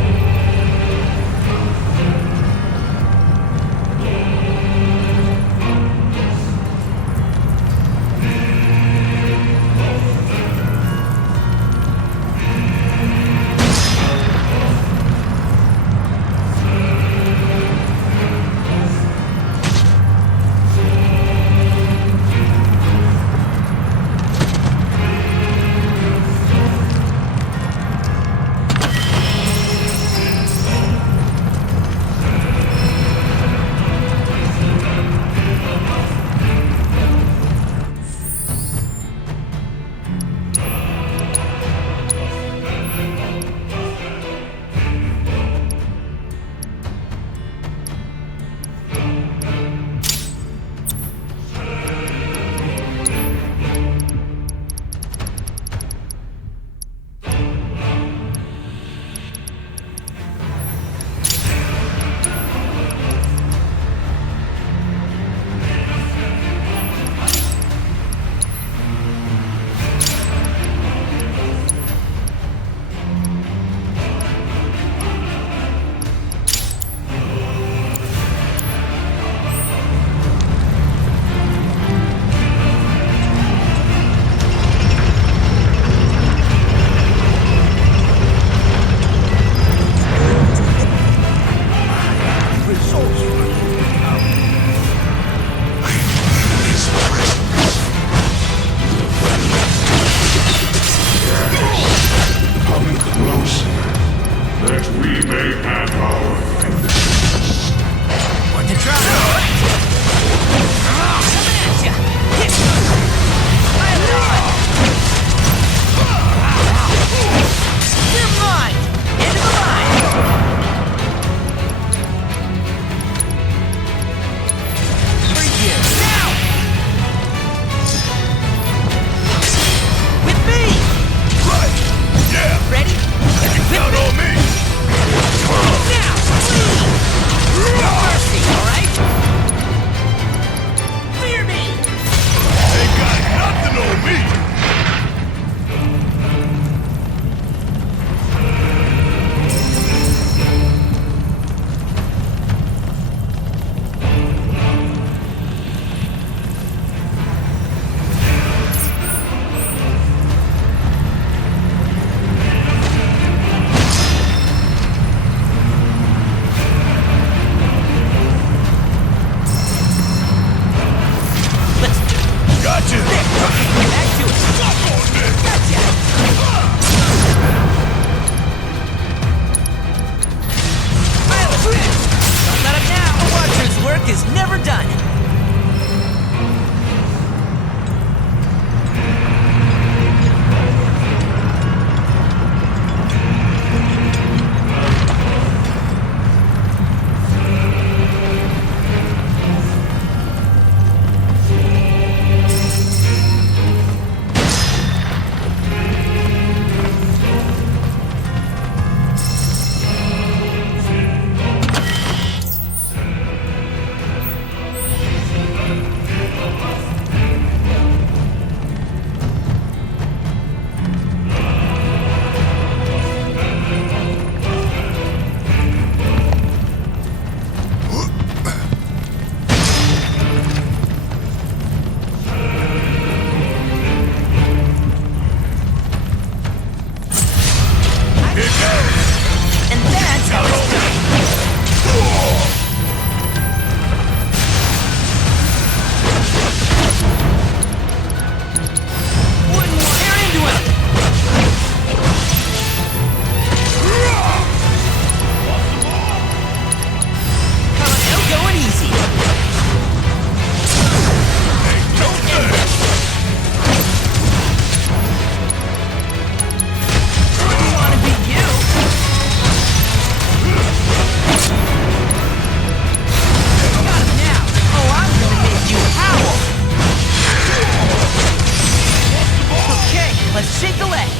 Let's shake the leg.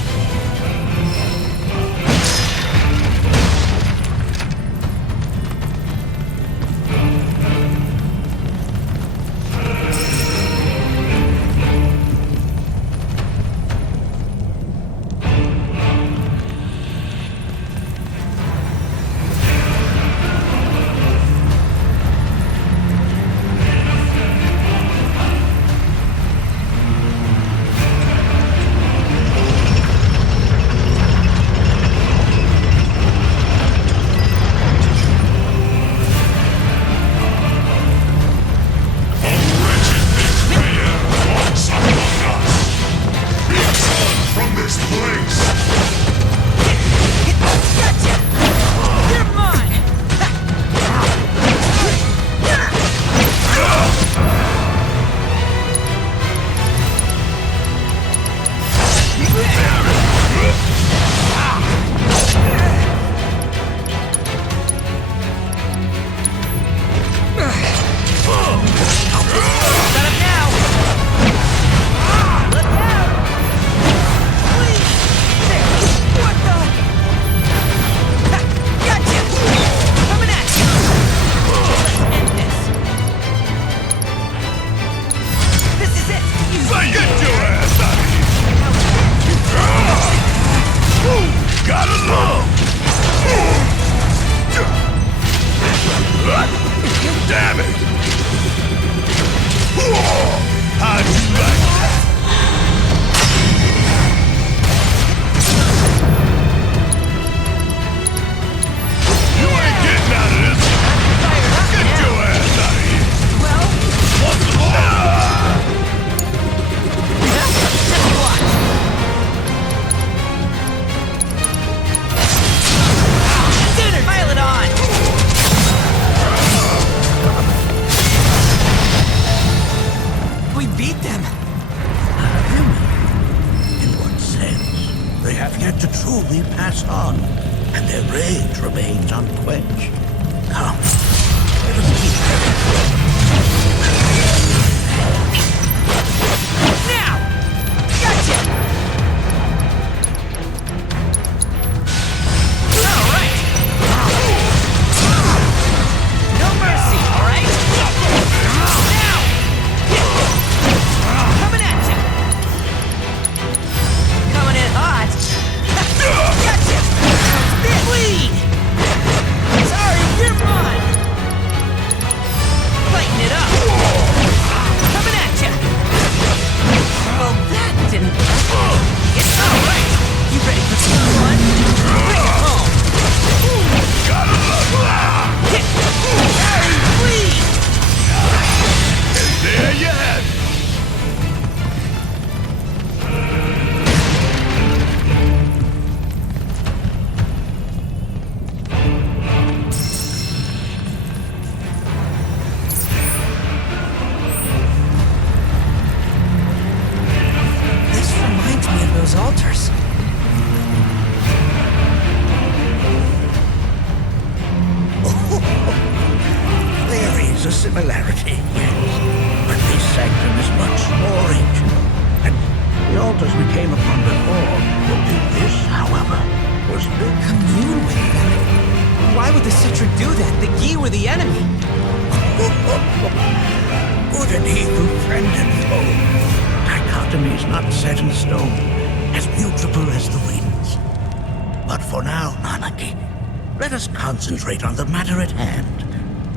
Concentrate on the matter at hand,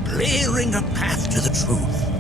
clearing a path to the truth.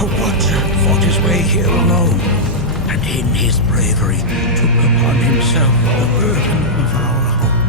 A watcher fought his way here alone, and in his bravery took upon himself the burden of our home.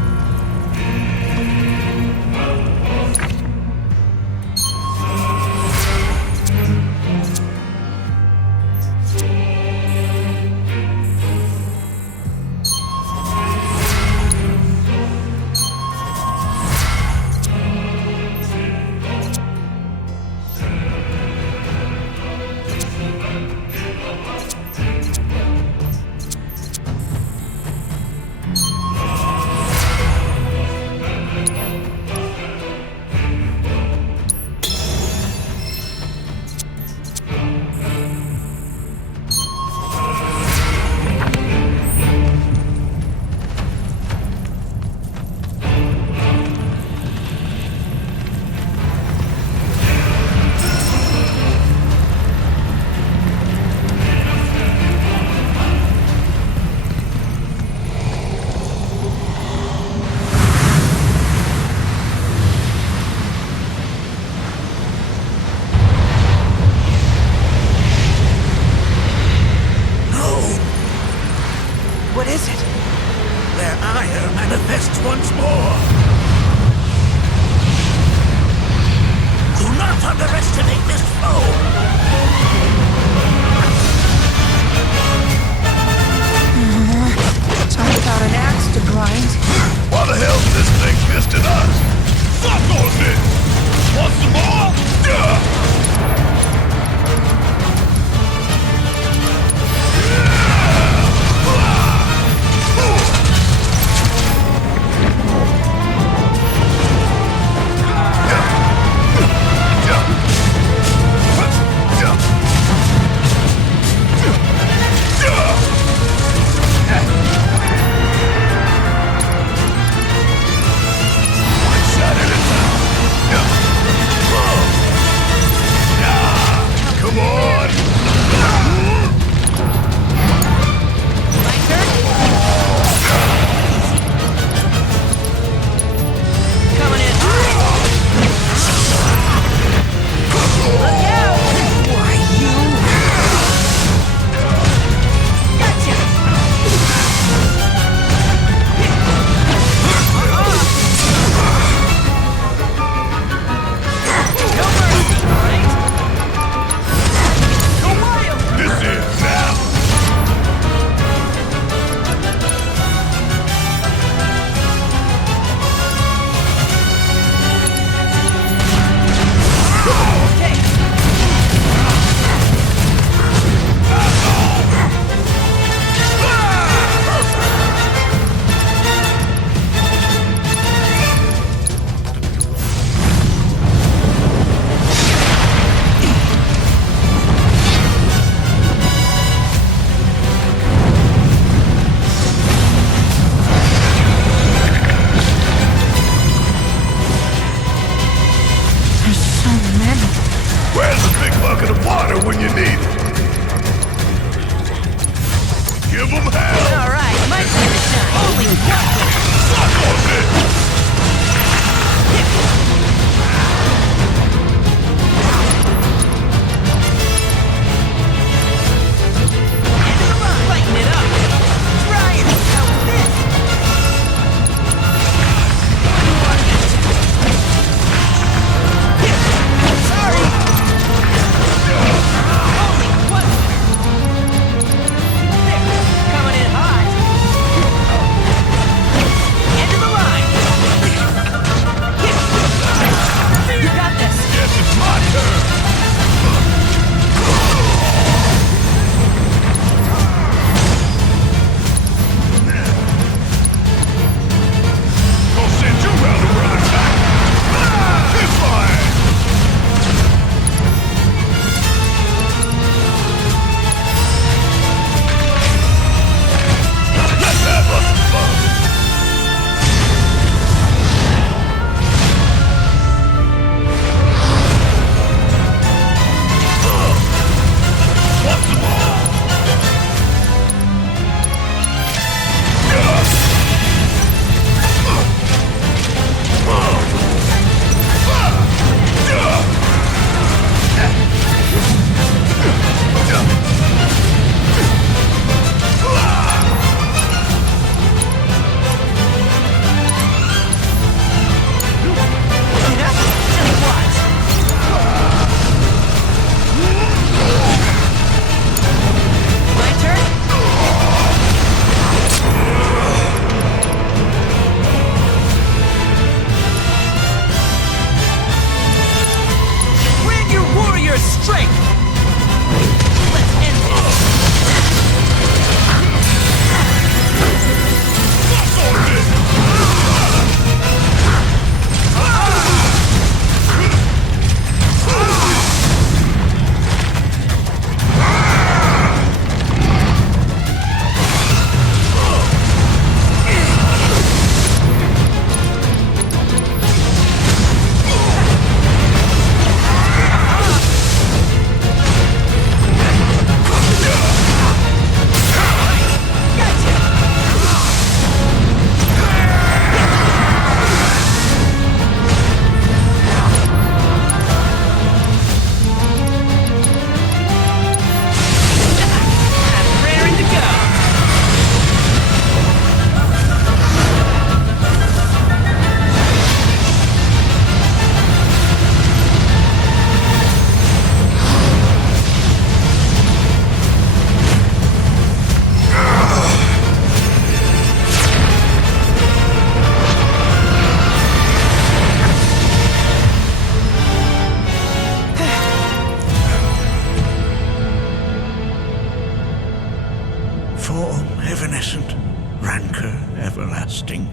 form evanescent, rancor everlasting.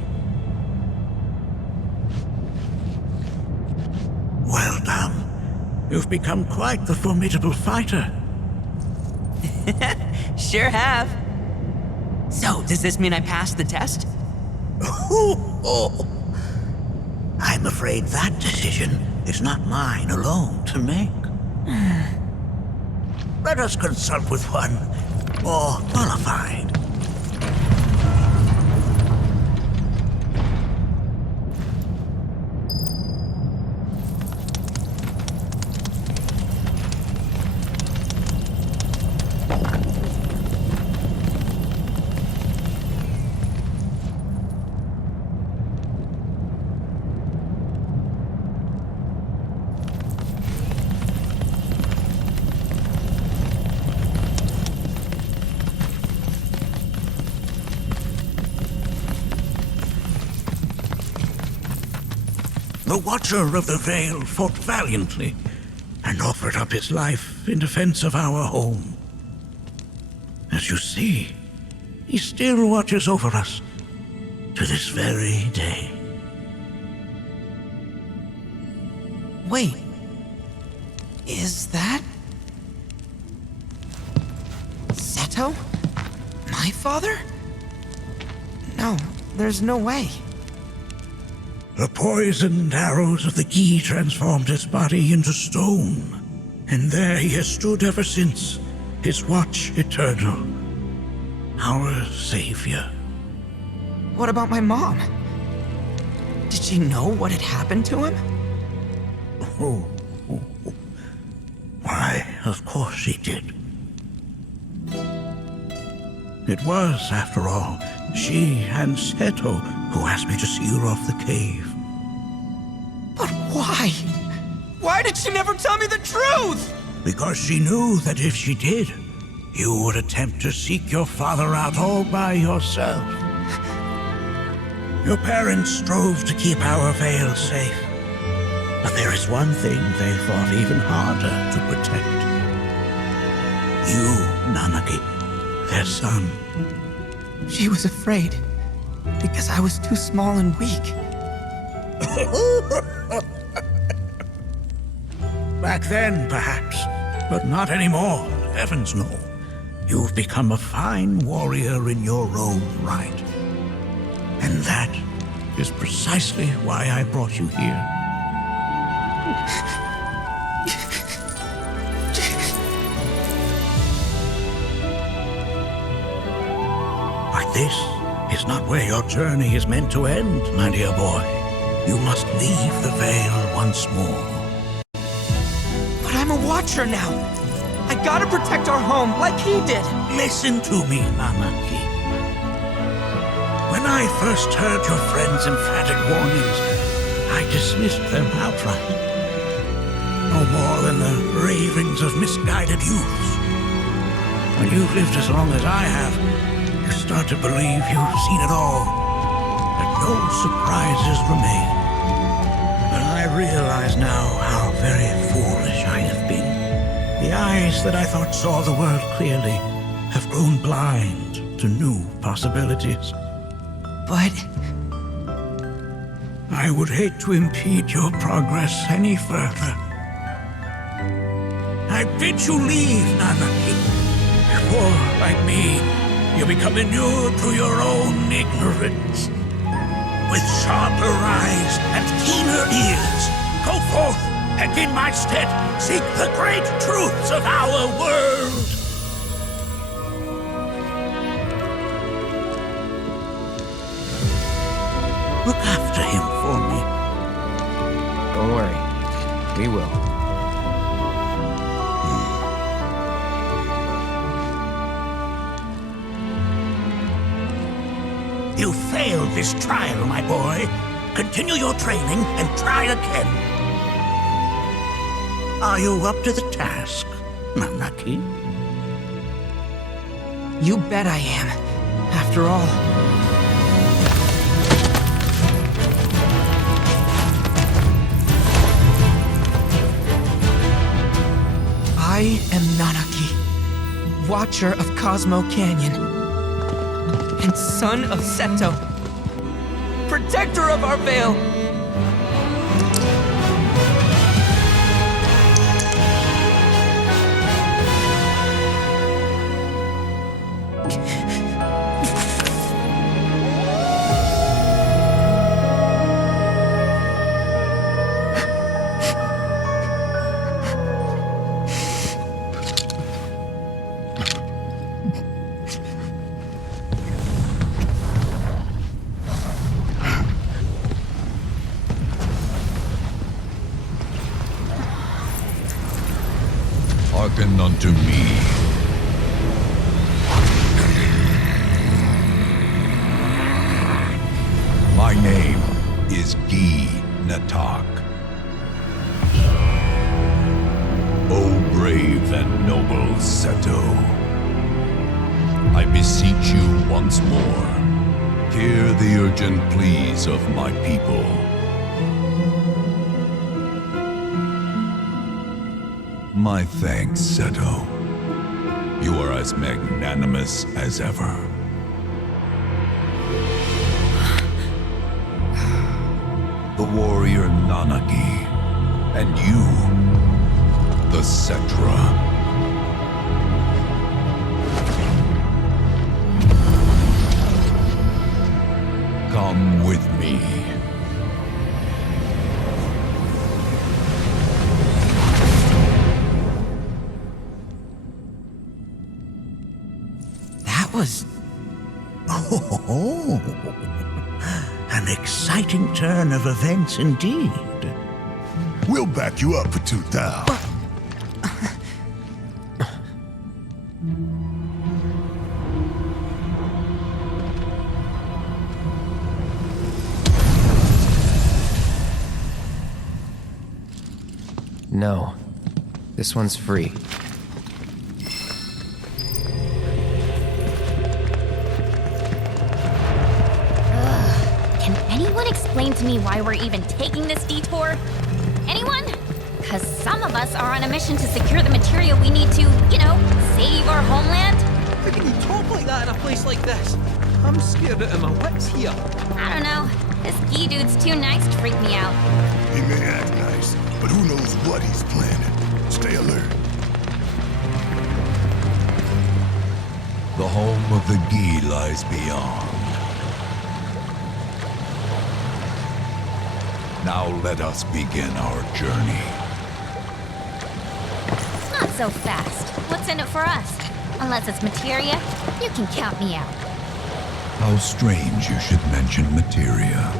Well done. You've become quite the formidable fighter. Sure have. So, does this mean I passed the test? I'm afraid that decision is not mine alone to make. Let us consult with one more qualified. The Watcher of the Vale fought valiantly and offered up his life in defense of our home. As you see, he still watches over us to this very day. Wait. Is that... Seto? My father? No, there's no way. The poisoned arrows of the Gi transformed his body into stone, and there he has stood ever since, his watch eternal, our savior. What about my mom? Did she know what had happened to him? Why, of course she did. It was, after all, she and Seto who asked me to seal off the cave. But why? Why did she never tell me the truth? Because she knew that if she did, you would attempt to seek your father out all by yourself. Your parents strove to keep our Vale safe. But there is one thing they fought even harder to protect. You, Nanaki, their son. She was afraid, because I was too small and weak. Back then, perhaps, but not anymore, heavens no. You've become a fine warrior in your own right. And that is precisely why I brought you here. But this is not where your journey is meant to end, my dear boy. You must leave the Vale once more. But I'm a watcher now. I gotta protect our home like he did. Listen to me, Nanaki. When I first heard your friends' emphatic warnings, I dismissed them outright. No more than the ravings of misguided youths. When you've lived as long as I have, you start to believe you've seen it all, that no surprises remain. But I realize now how very foolish I have been. The eyes that I thought saw the world clearly have grown blind to new possibilities. But... I would hate to impede your progress any further. I bid you leave, Nanaki, before, like me, you become inured to your own ignorance. With sharper eyes and keener ears, go forth and in my stead seek the great truths of our world. Look after him for me. Don't worry. We will. You failed this trial, my boy. Continue your training and try again. Are you up to the task, Nanaki? You bet I am. After all... I am Nanaki, Watcher of Cosmo Canyon. and son of Seto, protector of our Vale. Hearken unto me. My name is Natak. O brave and noble Seto, I beseech you once more, hear the urgent pleas of my people. My thanks, Seto. You are as magnanimous as ever. The warrior Nanagi, and you, the Cetra. Come with me. Was... Oh, an exciting turn of events indeed. We'll back you up for 2,000. No. This one's free. Explain to me why we're even taking this detour? Anyone? Because some of us are on a mission to secure the material we need to, you know, save our homeland. How can you talk like that in a place like this? I'm scared out of my wits here. I don't know. This Gi dude's too nice to freak me out. He may act nice, but who knows what he's planning. Stay alert. The home of the Gi lies beyond. Now let us begin our journey. Not so fast. What's in it for us? Unless it's materia, you can count me out. How strange you should mention materia.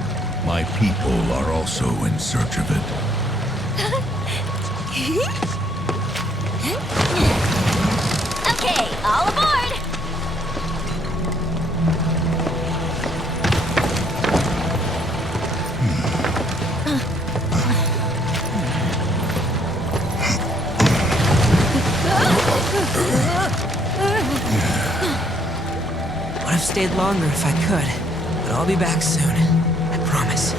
My people are also in search of it. Okay, all aboard! Would have stayed longer if I could, but I'll be back soon. I promise.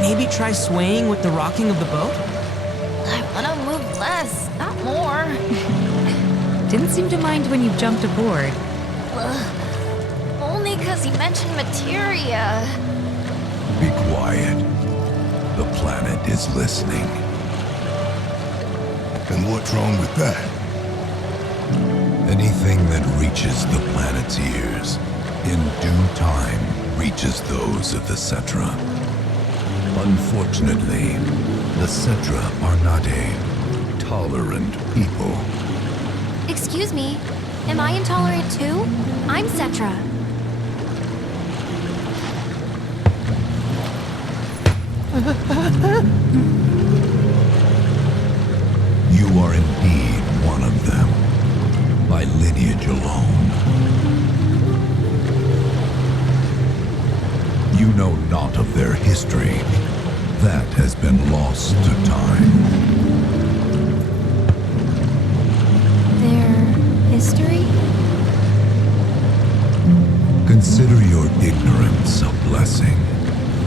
Maybe try swaying with the rocking of the boat? I wanna move less, not more. Didn't seem to mind when you jumped aboard. Only because he mentioned materia. Be quiet. The planet is listening. And what's wrong with that? Anything that reaches the planet's ears, in due time, reaches those of the Cetra. Unfortunately, the Cetra are not a tolerant people. Excuse me, am I intolerant too? I'm Cetra. You are indeed one of them, by lineage alone. You know naught of their history. That has been lost to time. Their history? Consider your ignorance a blessing.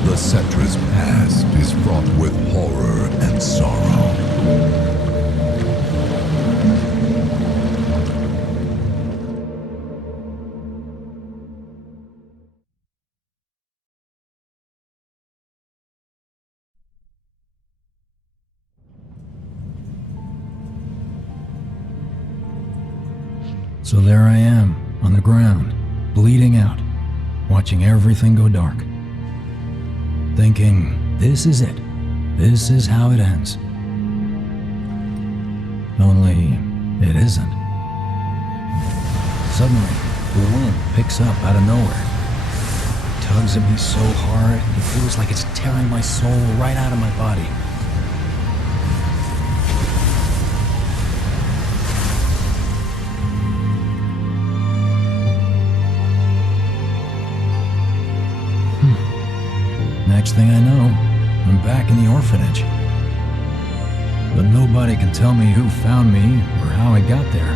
The Cetra's past is fraught with horror and sorrow. So there I am, on the ground, bleeding out, watching everything go dark. Thinking, this is it. This is how it ends. Only, it isn't. Suddenly, the wind picks up out of nowhere. It tugs at me so hard, it feels like it's tearing my soul right out of my body. Next thing I know, I'm back in the orphanage. But nobody can tell me who found me or how I got there.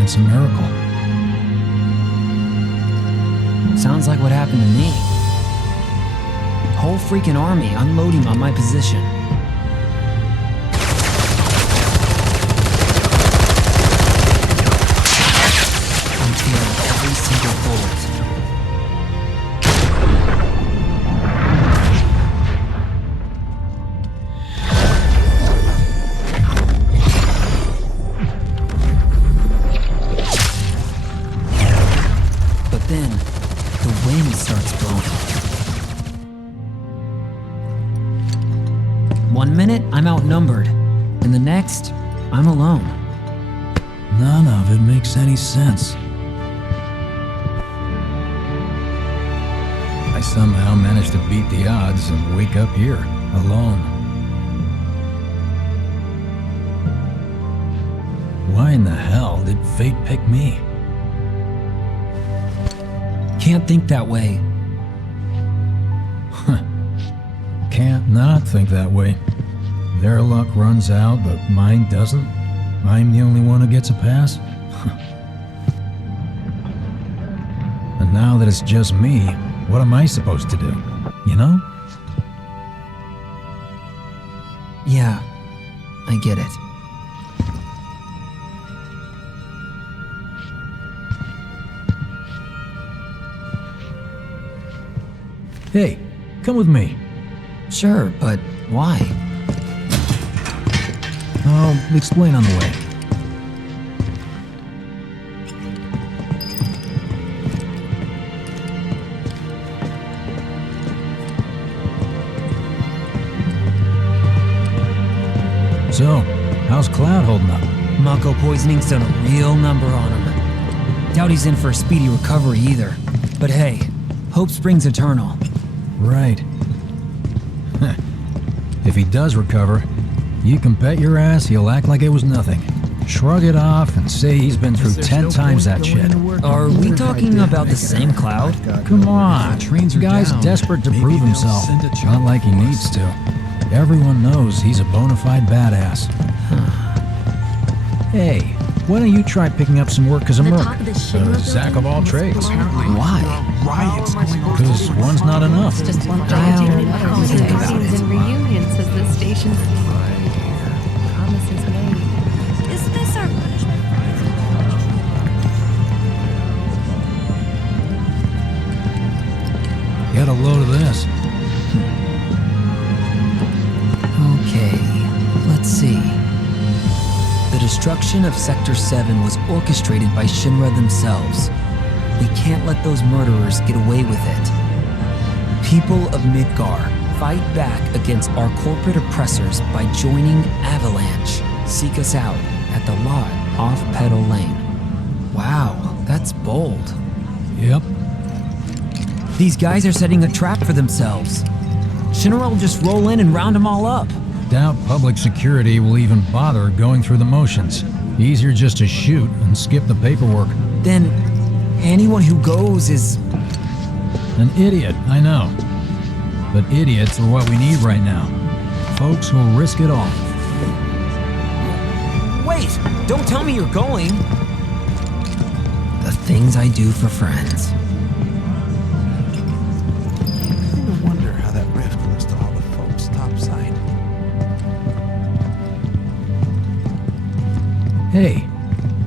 It's a miracle. Sounds like what happened to me. Whole freaking army unloading on my position. I'm feeling every single bullet. Then, the wind starts blowing. 1 minute, I'm outnumbered. And the next, I'm alone. None of it makes any sense. I somehow managed to beat the odds and wake up here, alone. Why in the hell did fate pick me? Can't think that way. Can't not think that way. Their luck runs out, but mine doesn't. I'm the only one who gets a pass. And now that it's just me, what am I supposed to do? You know? Yeah, I get it. Hey, come with me. Sure, but why? I'll explain on the way. So, how's Cloud holding up? Mako poisoning's done a real number on him. Doubt he's in for a speedy recovery either. But hey, hope springs eternal. Right. If he does recover, you can bet your ass he'll act like it was nothing. Shrug it off and say he's been through 10 times that shit. Are we talking about the same Cloud? Come on, the guy's desperate to prove himself. Not like he needs to. Everyone knows he's a bona fide badass. Hey, why don't you try picking up some work as a merc? Zack of all trades. Why? Because one's not enough. Just one things and reunions as the station's promises made. Is this our punishment? Get a load of this. Okay, let's see. The destruction of Sector 7 was orchestrated by Shinra themselves. We can't let those murderers get away with it. People of Midgar, fight back against our corporate oppressors by joining Avalanche. Seek us out at the lot off Petal Lane. Wow, that's bold. Yep. These guys are setting a trap for themselves. Shinra will just roll in and round them all up. Doubt public security will even bother going through the motions. Easier just to shoot and skip the paperwork. Then anyone who goes is An idiot, I know. But idiots are what we need right now. Folks who'll risk it all. Wait! Don't tell me you're going! The things I do for friends. I wonder how that rift looks to all the folks topside. Hey,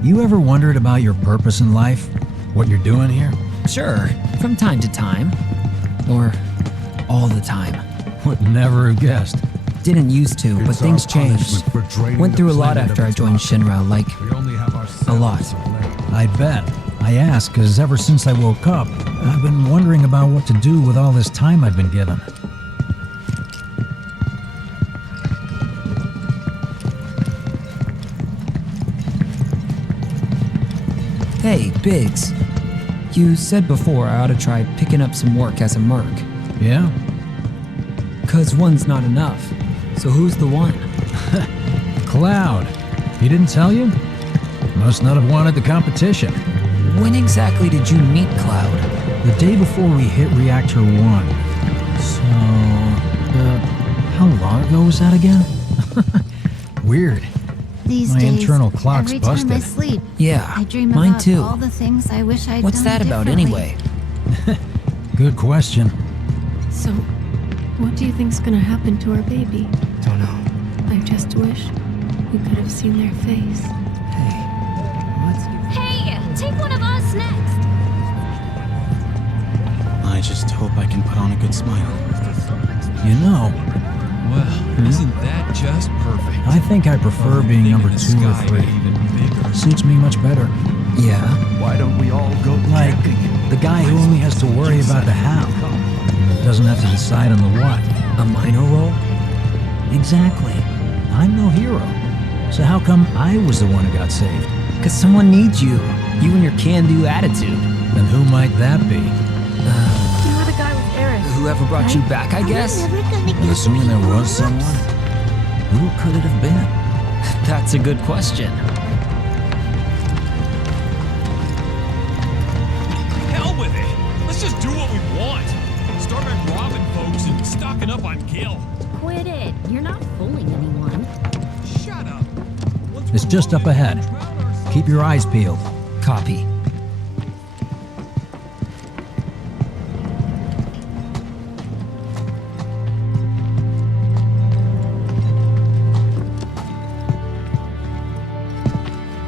you ever wondered about your purpose in life? What you're doing here? Sure, from time to time. Or all the time. Would never have guessed. Didn't used to, but things changed. Went through a lot after I joined Shinra, like, a lot. I bet. I ask because ever since I woke up, I've been wondering about what to do with all this time I've been given. Hey, Biggs. You said before I ought to try picking up some work as a merc. Yeah? 'Cause one's not enough. So who's the one? Cloud. He didn't tell you? Must not have wanted the competition. When exactly did you meet Cloud? The day before we hit Reactor 1. So, how long ago was that again? Weird. These My days, internal clock's every time busted. I sleep, Yeah, I dream mine about too. all the things I wish I'd What's done that about differently. anyway? Good question. So, what do you think's gonna happen to our baby? Don't know. I just wish you could have seen their face. Hey, take one of us next. I just hope I can put on a good smile. You know, Well, isn't that just perfect? I think I prefer being number 2 or 3. Suits me much better. Yeah? Why don't we all go Like, camping? the guy who only has to worry about the how. Doesn't have to decide on the what. A minor role? Exactly. I'm no hero. So how come I was the one who got saved? 'Cause someone needs you. You and your can-do attitude. Then who might that be? You were the guy with Eric. Whoever brought you back, I guess? And assuming there was someone, who could it have been? That's a good question. Hell with it! Let's just do what we want! Start by robbing folks and stocking up on Gil. Quit it. You're not fooling anyone. Shut up! It's just up ahead. Keep your eyes peeled. Copy.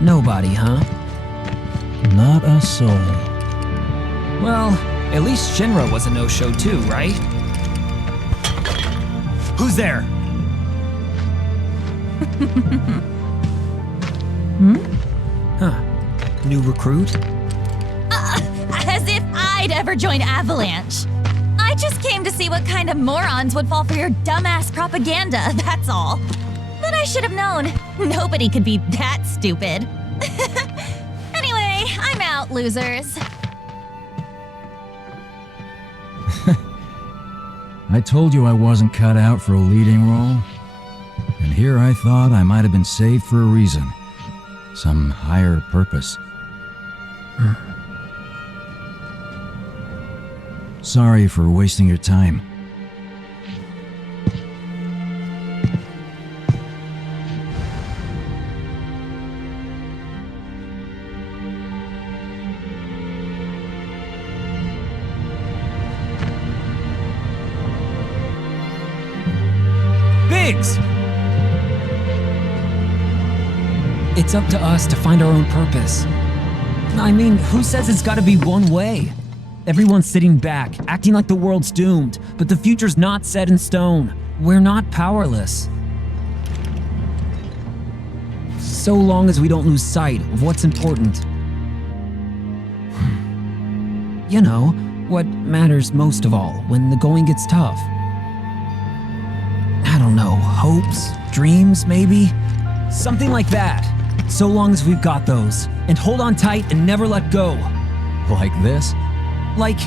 Nobody, huh? Not a soul. Well, at least Shinra was a no-show too, right? Who's there? Huh. New recruit? As if I'd ever join Avalanche. I just came to see what kind of morons would fall for your dumbass propaganda, that's all. But I should have known. Nobody could be that stupid. Anyway, I'm out, losers. I told you I wasn't cut out for a leading role. And here I thought I might have been saved for a reason. Some higher purpose. Sorry for wasting your time. Biggs! It's up to us to find our own purpose. I mean, who says it's gotta be one way? Everyone's sitting back, acting like the world's doomed, but the future's not set in stone. We're not powerless. So long as we don't lose sight of what's important. You know, what matters most of all when the going gets tough. I don't know, hopes, dreams, maybe? Something like that. So long as we've got those. And hold on tight and never let go. Like this? Like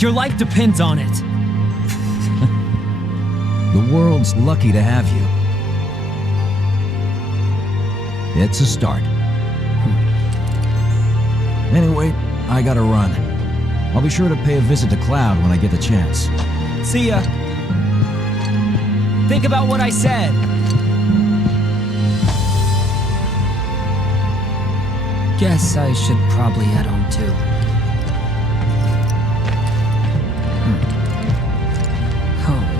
your life depends on it. The world's lucky to have you. It's a start. Anyway, I gotta run. I'll be sure to pay a visit to Cloud when I get the chance. See ya. Think about what I said. Guess I should probably head home too. Home, huh?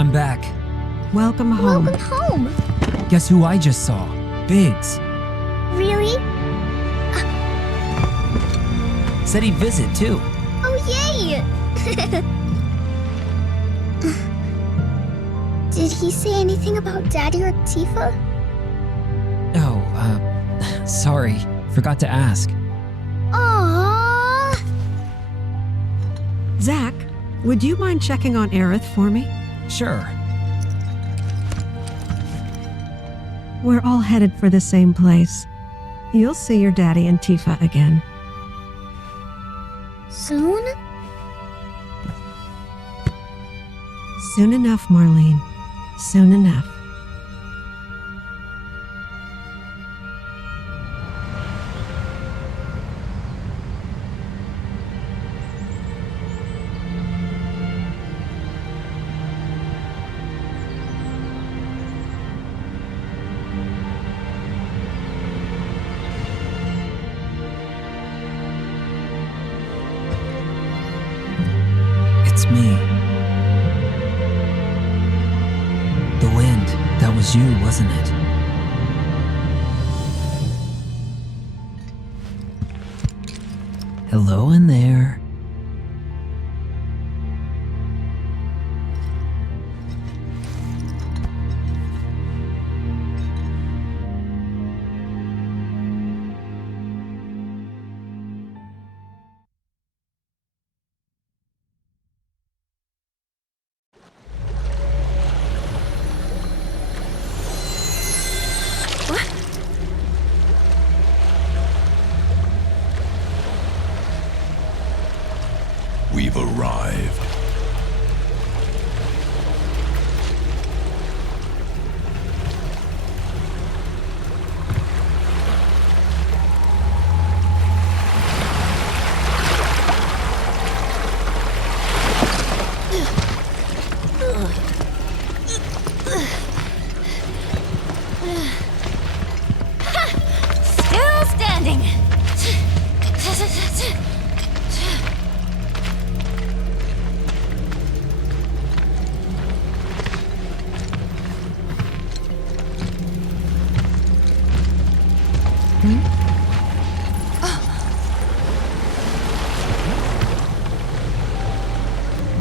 I'm back. Welcome home. Welcome home. Guess who I just saw? Biggs. Really? Said he'd visit too. Oh, yay! Did he say anything about Daddy or Tifa? Oh, sorry. Forgot to ask. Aww. Zach, would you mind checking on Aerith for me? Sure. We're all headed for the same place. You'll see your daddy and Tifa again. Soon? Soon enough, Marlene. Soon enough. It's me. The wind, that was you, wasn't it? Hello in there. We've arrived. Still standing.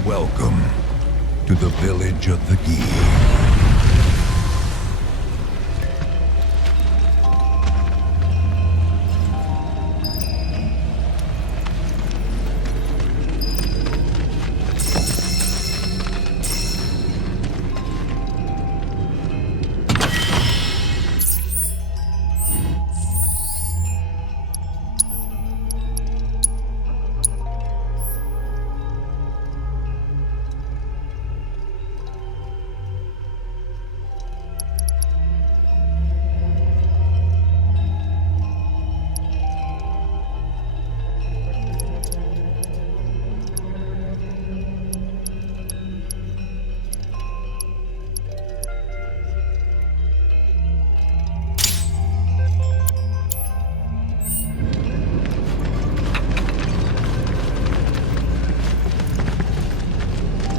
Welcome to the village of the Gi.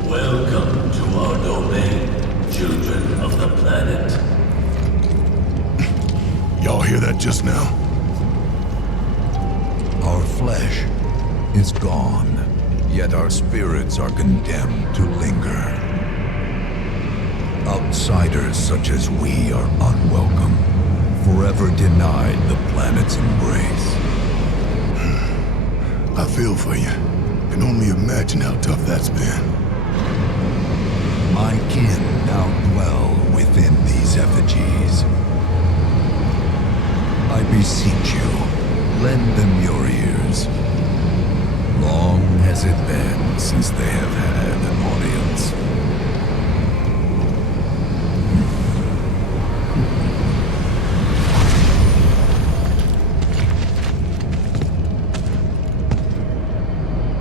Welcome to our domain, children of the planet. Y'all hear that just now? Our flesh is gone, yet our spirits are condemned to linger. Outsiders such as we are unwelcome, forever denied the planet's embrace. I feel for you. Can only imagine how tough that's been. My kin now dwell within these effigies. I beseech you, lend them your ears. Long has it been since they have had an audience.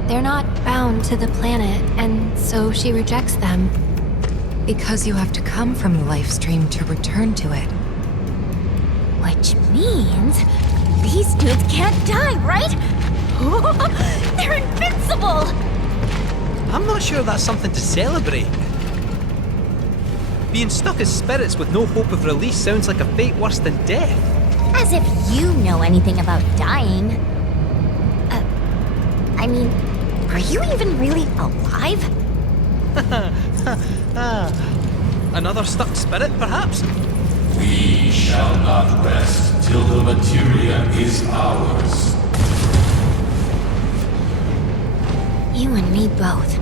They're not bound to the planet, and so she rejects them. Because you have to come from the life stream to return to it. Which means these dudes can't die, right? They're invincible! I'm not sure that's something to celebrate. Being stuck as spirits with no hope of release sounds like a fate worse than death. As if you know anything about dying. I mean, are you even really alive? Another stuck spirit, perhaps? We shall not rest till the materia is ours. You and me both.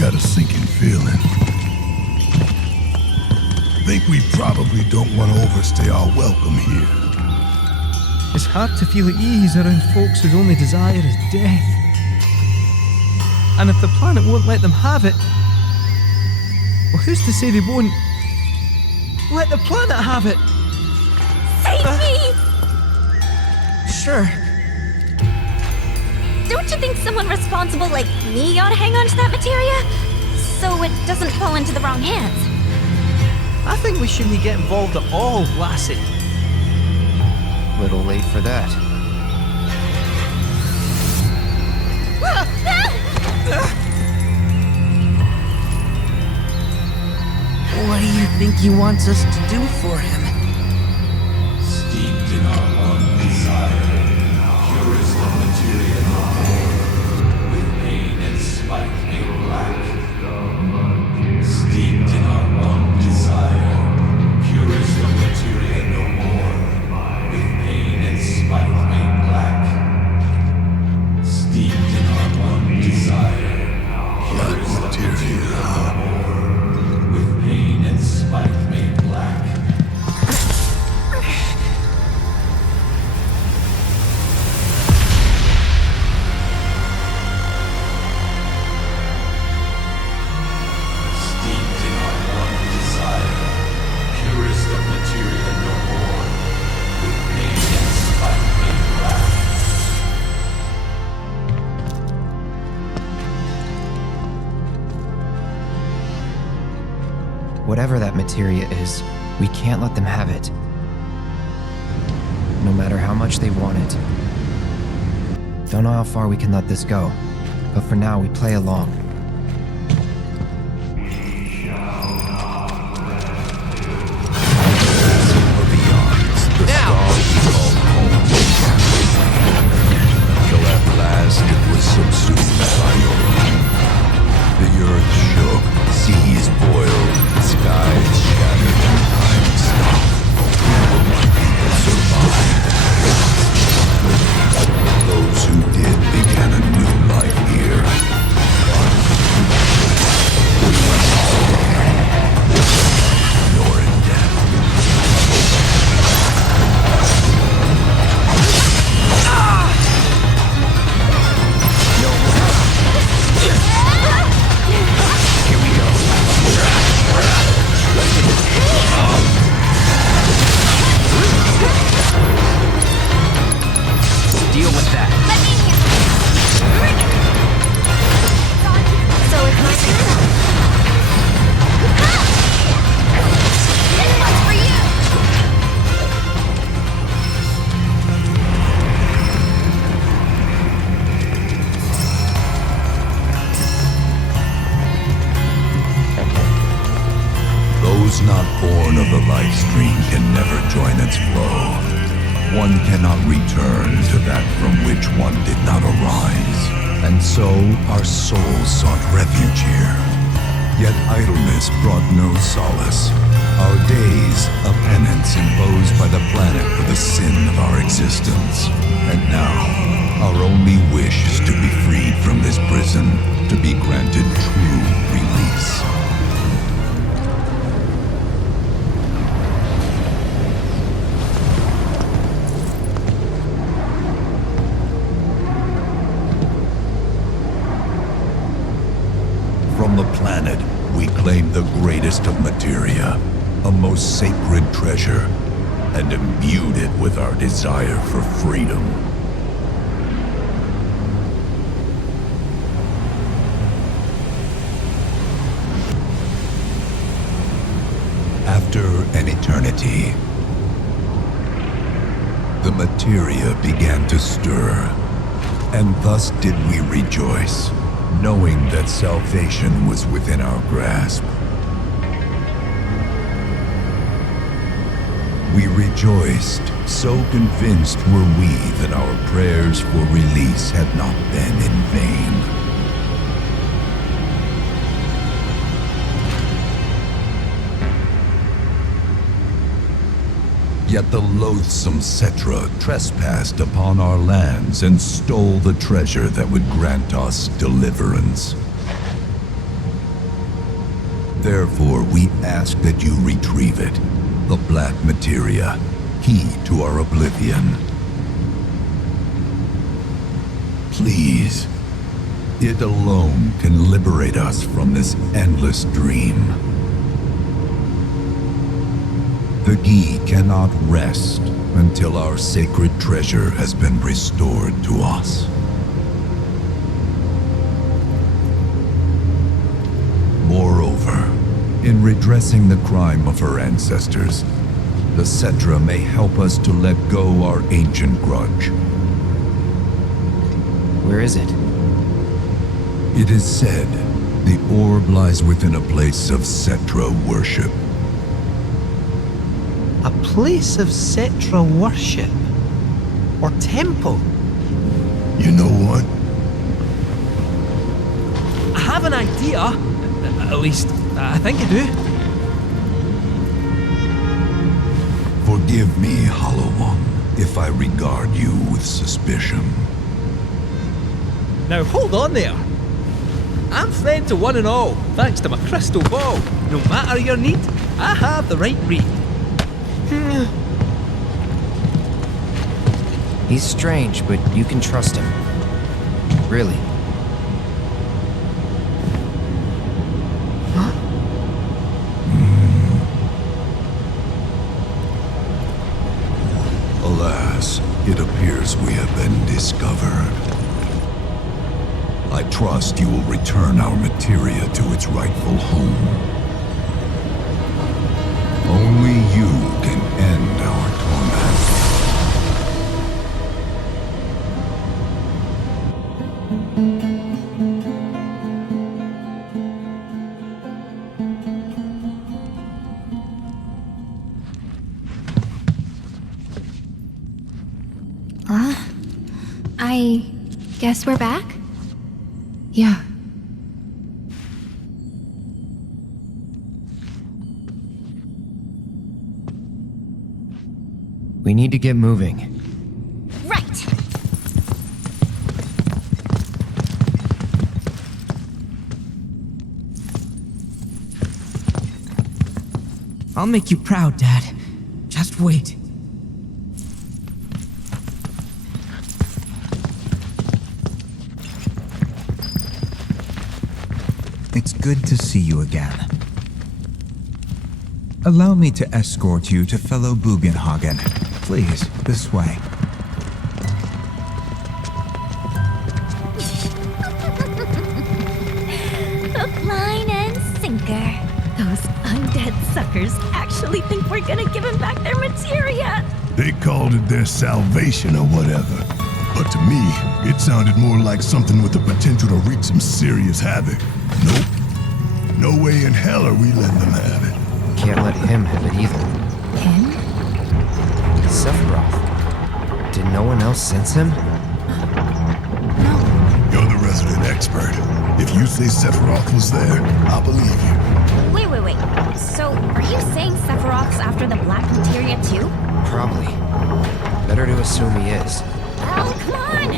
got a sinking feeling. Think we probably don't want to overstay our welcome here. It's hard to feel at ease around folks whose only desire is death. And if the planet won't let them have it, well, who's to say they won't let the planet have it? Save me! Sure. Don't you think someone responsible like me ought to hang on to that materia? So it doesn't fall into the wrong hands. I think we shouldn't get involved at all, lassie. Little late for that. What do you think he wants us to do for him? Steeped in our one desire, purest of materia no more, with pain and spite made black. Steeped in our one desire, purest of materia no more, with pain and spite made black. Steeped in our one desire, purest of materia no more, with pain and spite made black. Whatever that materia is, we can't let them have it. No matter how much they want it. Don't know how far we can let this go, but for now we play along. Till at last it was subsumed by your own. The earth shook, seas boiled, skies shattered, and time stopped. People survived. Those who did began a new life here. Nor in death. Here we go. Deal with that. So it's my turn. This one's for you! Those not born of the life stream can never join its flow. One cannot return to that from which one did not arise. And so our souls sought refuge here. Yet idleness brought no solace. Our days a penance imposed by the planet for the sin of our existence. And now, our only wish is to be freed from this prison, to be granted true release. From the planet, we claim the greatest of materia, a most sacred treasure, and imbued it with our desire for freedom. After an eternity, the materia began to stir, and thus did we rejoice, knowing that salvation was within our grasp. We rejoiced, so convinced were we that our prayers for release had not been in vain. Yet the loathsome Cetra trespassed upon our lands and stole the treasure that would grant us deliverance. Therefore, we ask that you retrieve it. The black materia, key to our oblivion. Please. It alone can liberate us from this endless dream. The key cannot rest until our sacred treasure has been restored to us. Moreover, in redressing the crime of her ancestors, the Cetra may help us to let go our ancient grudge. Where is it? It is said the orb lies within a place of Cetra worship. A place of Cetra worship? Or temple? You know what? I have an idea. At least, I think I do. Forgive me, Hollow One, if I regard you with suspicion. Now hold on there. I'm friend to one and all, thanks to my crystal ball. No matter your need, I have the right read. He's strange, but you can trust him. Really. Alas, it appears we have been discovered. I trust you will return our materia to its rightful home. Only you can end our torment. I guess we're back? Yeah. We need to get moving. Right. I'll make you proud, Dad. Just wait. It's good to see you again. Allow me to escort you to fellow Bugenhagen. Please, this way. Hook, line, and sinker. Those undead suckers actually think we're gonna give them back their materia. They called it their salvation or whatever. But to me, it sounded more like something with the potential to wreak some serious havoc. Nope. No way in hell are we letting them have it. Can't let him have it either. Him? Sephiroth. Did no one else sense him? You're the resident expert. If you say Sephiroth was there, I'll believe you. Wait. So, are you saying Sephiroth's after the black materia too? Probably. Better to assume he is. Well, come on!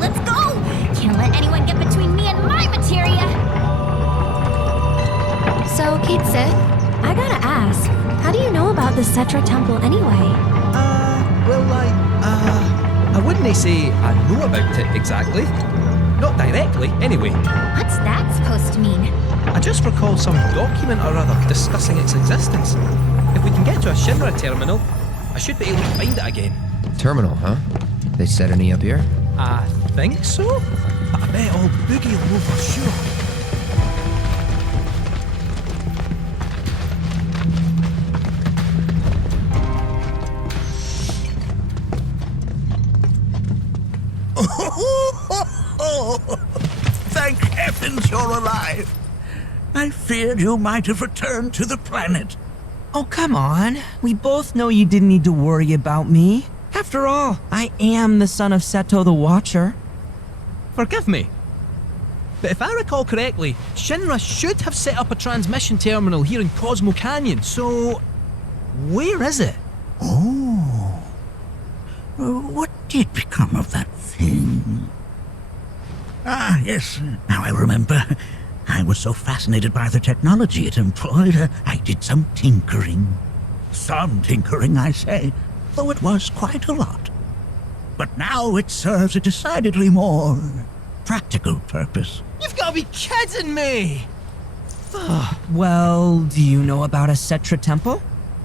Let's go! Can't let anyone get between me and my materia! So, Kate said, I gotta ask, how do you know about the Cetra Temple anyway? I wouldn't say I know about it exactly. Not directly, anyway. What's that supposed to mean? I just recall some document or other discussing its existence. If we can get to a Shinra terminal, I should be able to find it again. Terminal, huh? They set any up here? I think so? But I bet old Boogie will know for sure. Thank heavens you're alive. I feared you might have returned to the planet. Oh, come on. We both know you didn't need to worry about me. After all, I am the son of Seto the Watcher. Forgive me, but if I recall correctly, Shinra should have set up a transmission terminal here in Cosmo Canyon, so where is it? Oh. What did become of that thing? Ah, yes, now I remember. I was so fascinated by the technology it employed, I did some tinkering. Some tinkering, I say, though it was quite a lot. But now it serves a decidedly more practical purpose. You've got to be kidding me! Well, do you know about a Cetra temple?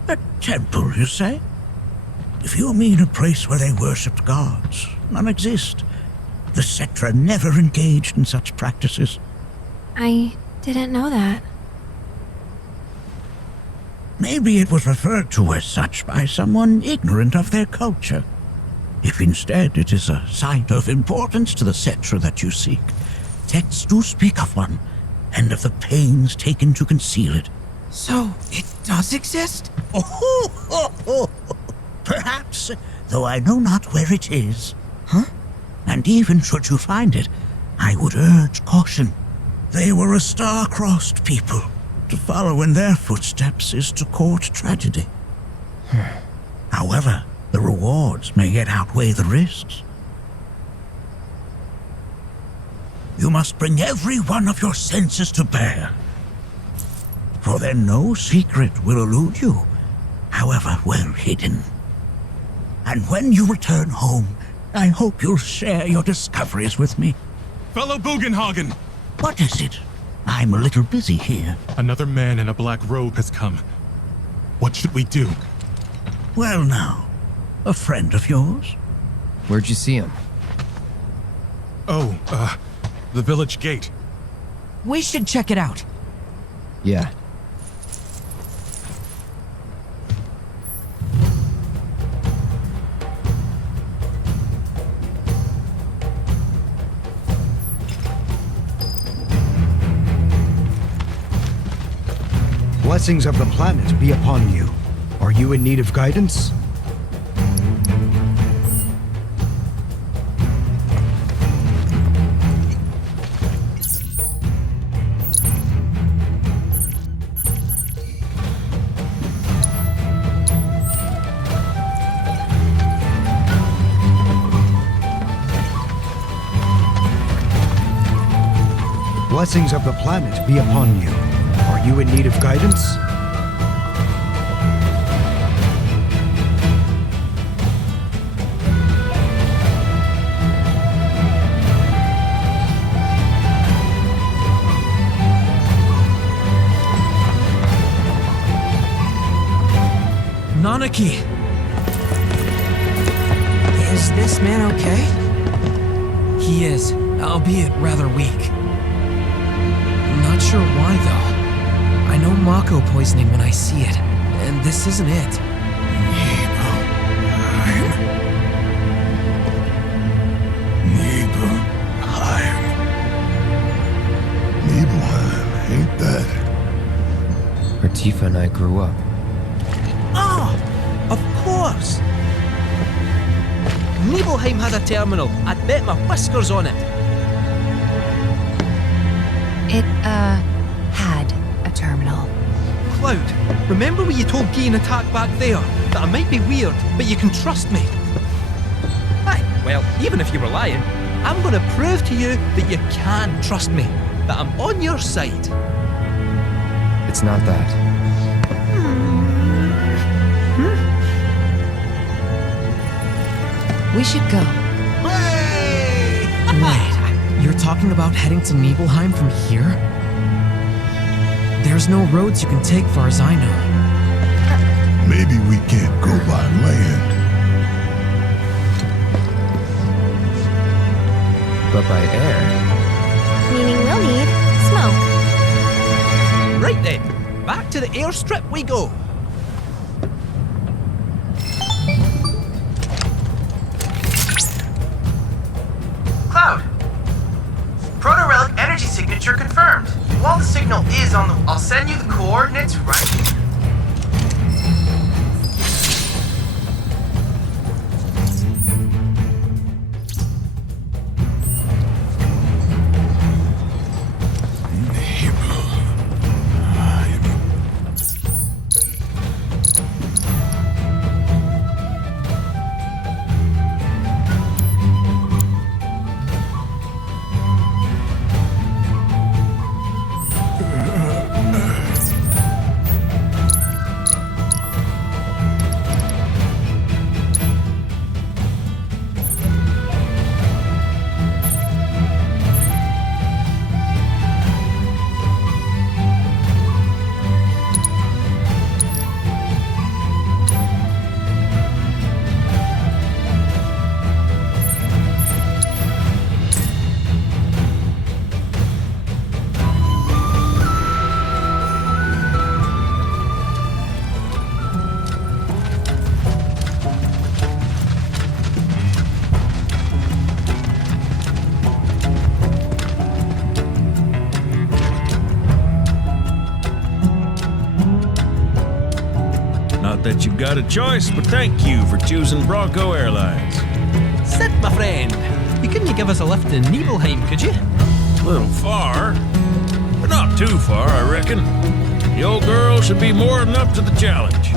A temple, you say? If you mean a place where they worshipped gods, none exist. The Cetra never engaged in such practices. I didn't know that. Maybe it was referred to as such by someone ignorant of their culture. If instead it is a site of importance to the Cetra that you seek, texts do speak of one, and of the pains taken to conceal it. So, it does exist? Perhaps, though I know not where it is. Huh? And even should you find it, I would urge caution. They were a star-crossed people. To follow in their footsteps is to court tragedy. However, the rewards may yet outweigh the risks. You must bring every one of your senses to bear. For then no secret will elude you, however well hidden. And when you return home, I hope you'll share your discoveries with me. Fellow Bugenhagen! What is it? I'm a little busy here. Another man in a black robe has come. What should we do? Well now, a friend of yours? Where'd you see him? Oh, the village gate. We should check it out. Yeah. Blessings of the planet be upon you. Are you in need of guidance? Blessings of the planet be upon you. Are you in need of guidance? Nanaki! Is this man okay? He is, albeit rather weak. Not sure why, though. I know Mako poisoning when I see it, and this isn't it. Nibelheim, ain't that? Where Tifa and I grew up. Oh! Of course! Nibelheim had a terminal. I'd bet my whiskers on it. It, had a terminal. Cloud, remember what you told Guy in Attack back there? That I might be weird, but you can trust me. Aye, well, even if you were lying, I'm gonna prove to you that you can trust me. That I'm on your side. It's not that. We should go. Wait, you're talking about heading to Nibelheim from here? There's no roads you can take far as I know. Maybe we can't go by land. But by air? Meaning we'll need smoke. Right then, back to the airstrip we go. Cloud! Proto-relic energy signature confirmed. While the signal is on the... I'll send you the coordinates right here. got a choice, but thank you for choosing Bronco Airlines. Sit, my friend. You couldn't give us a lift in Nibelheim, could you? A little far, but not too far, I reckon. The old girl should be more than up to the challenge.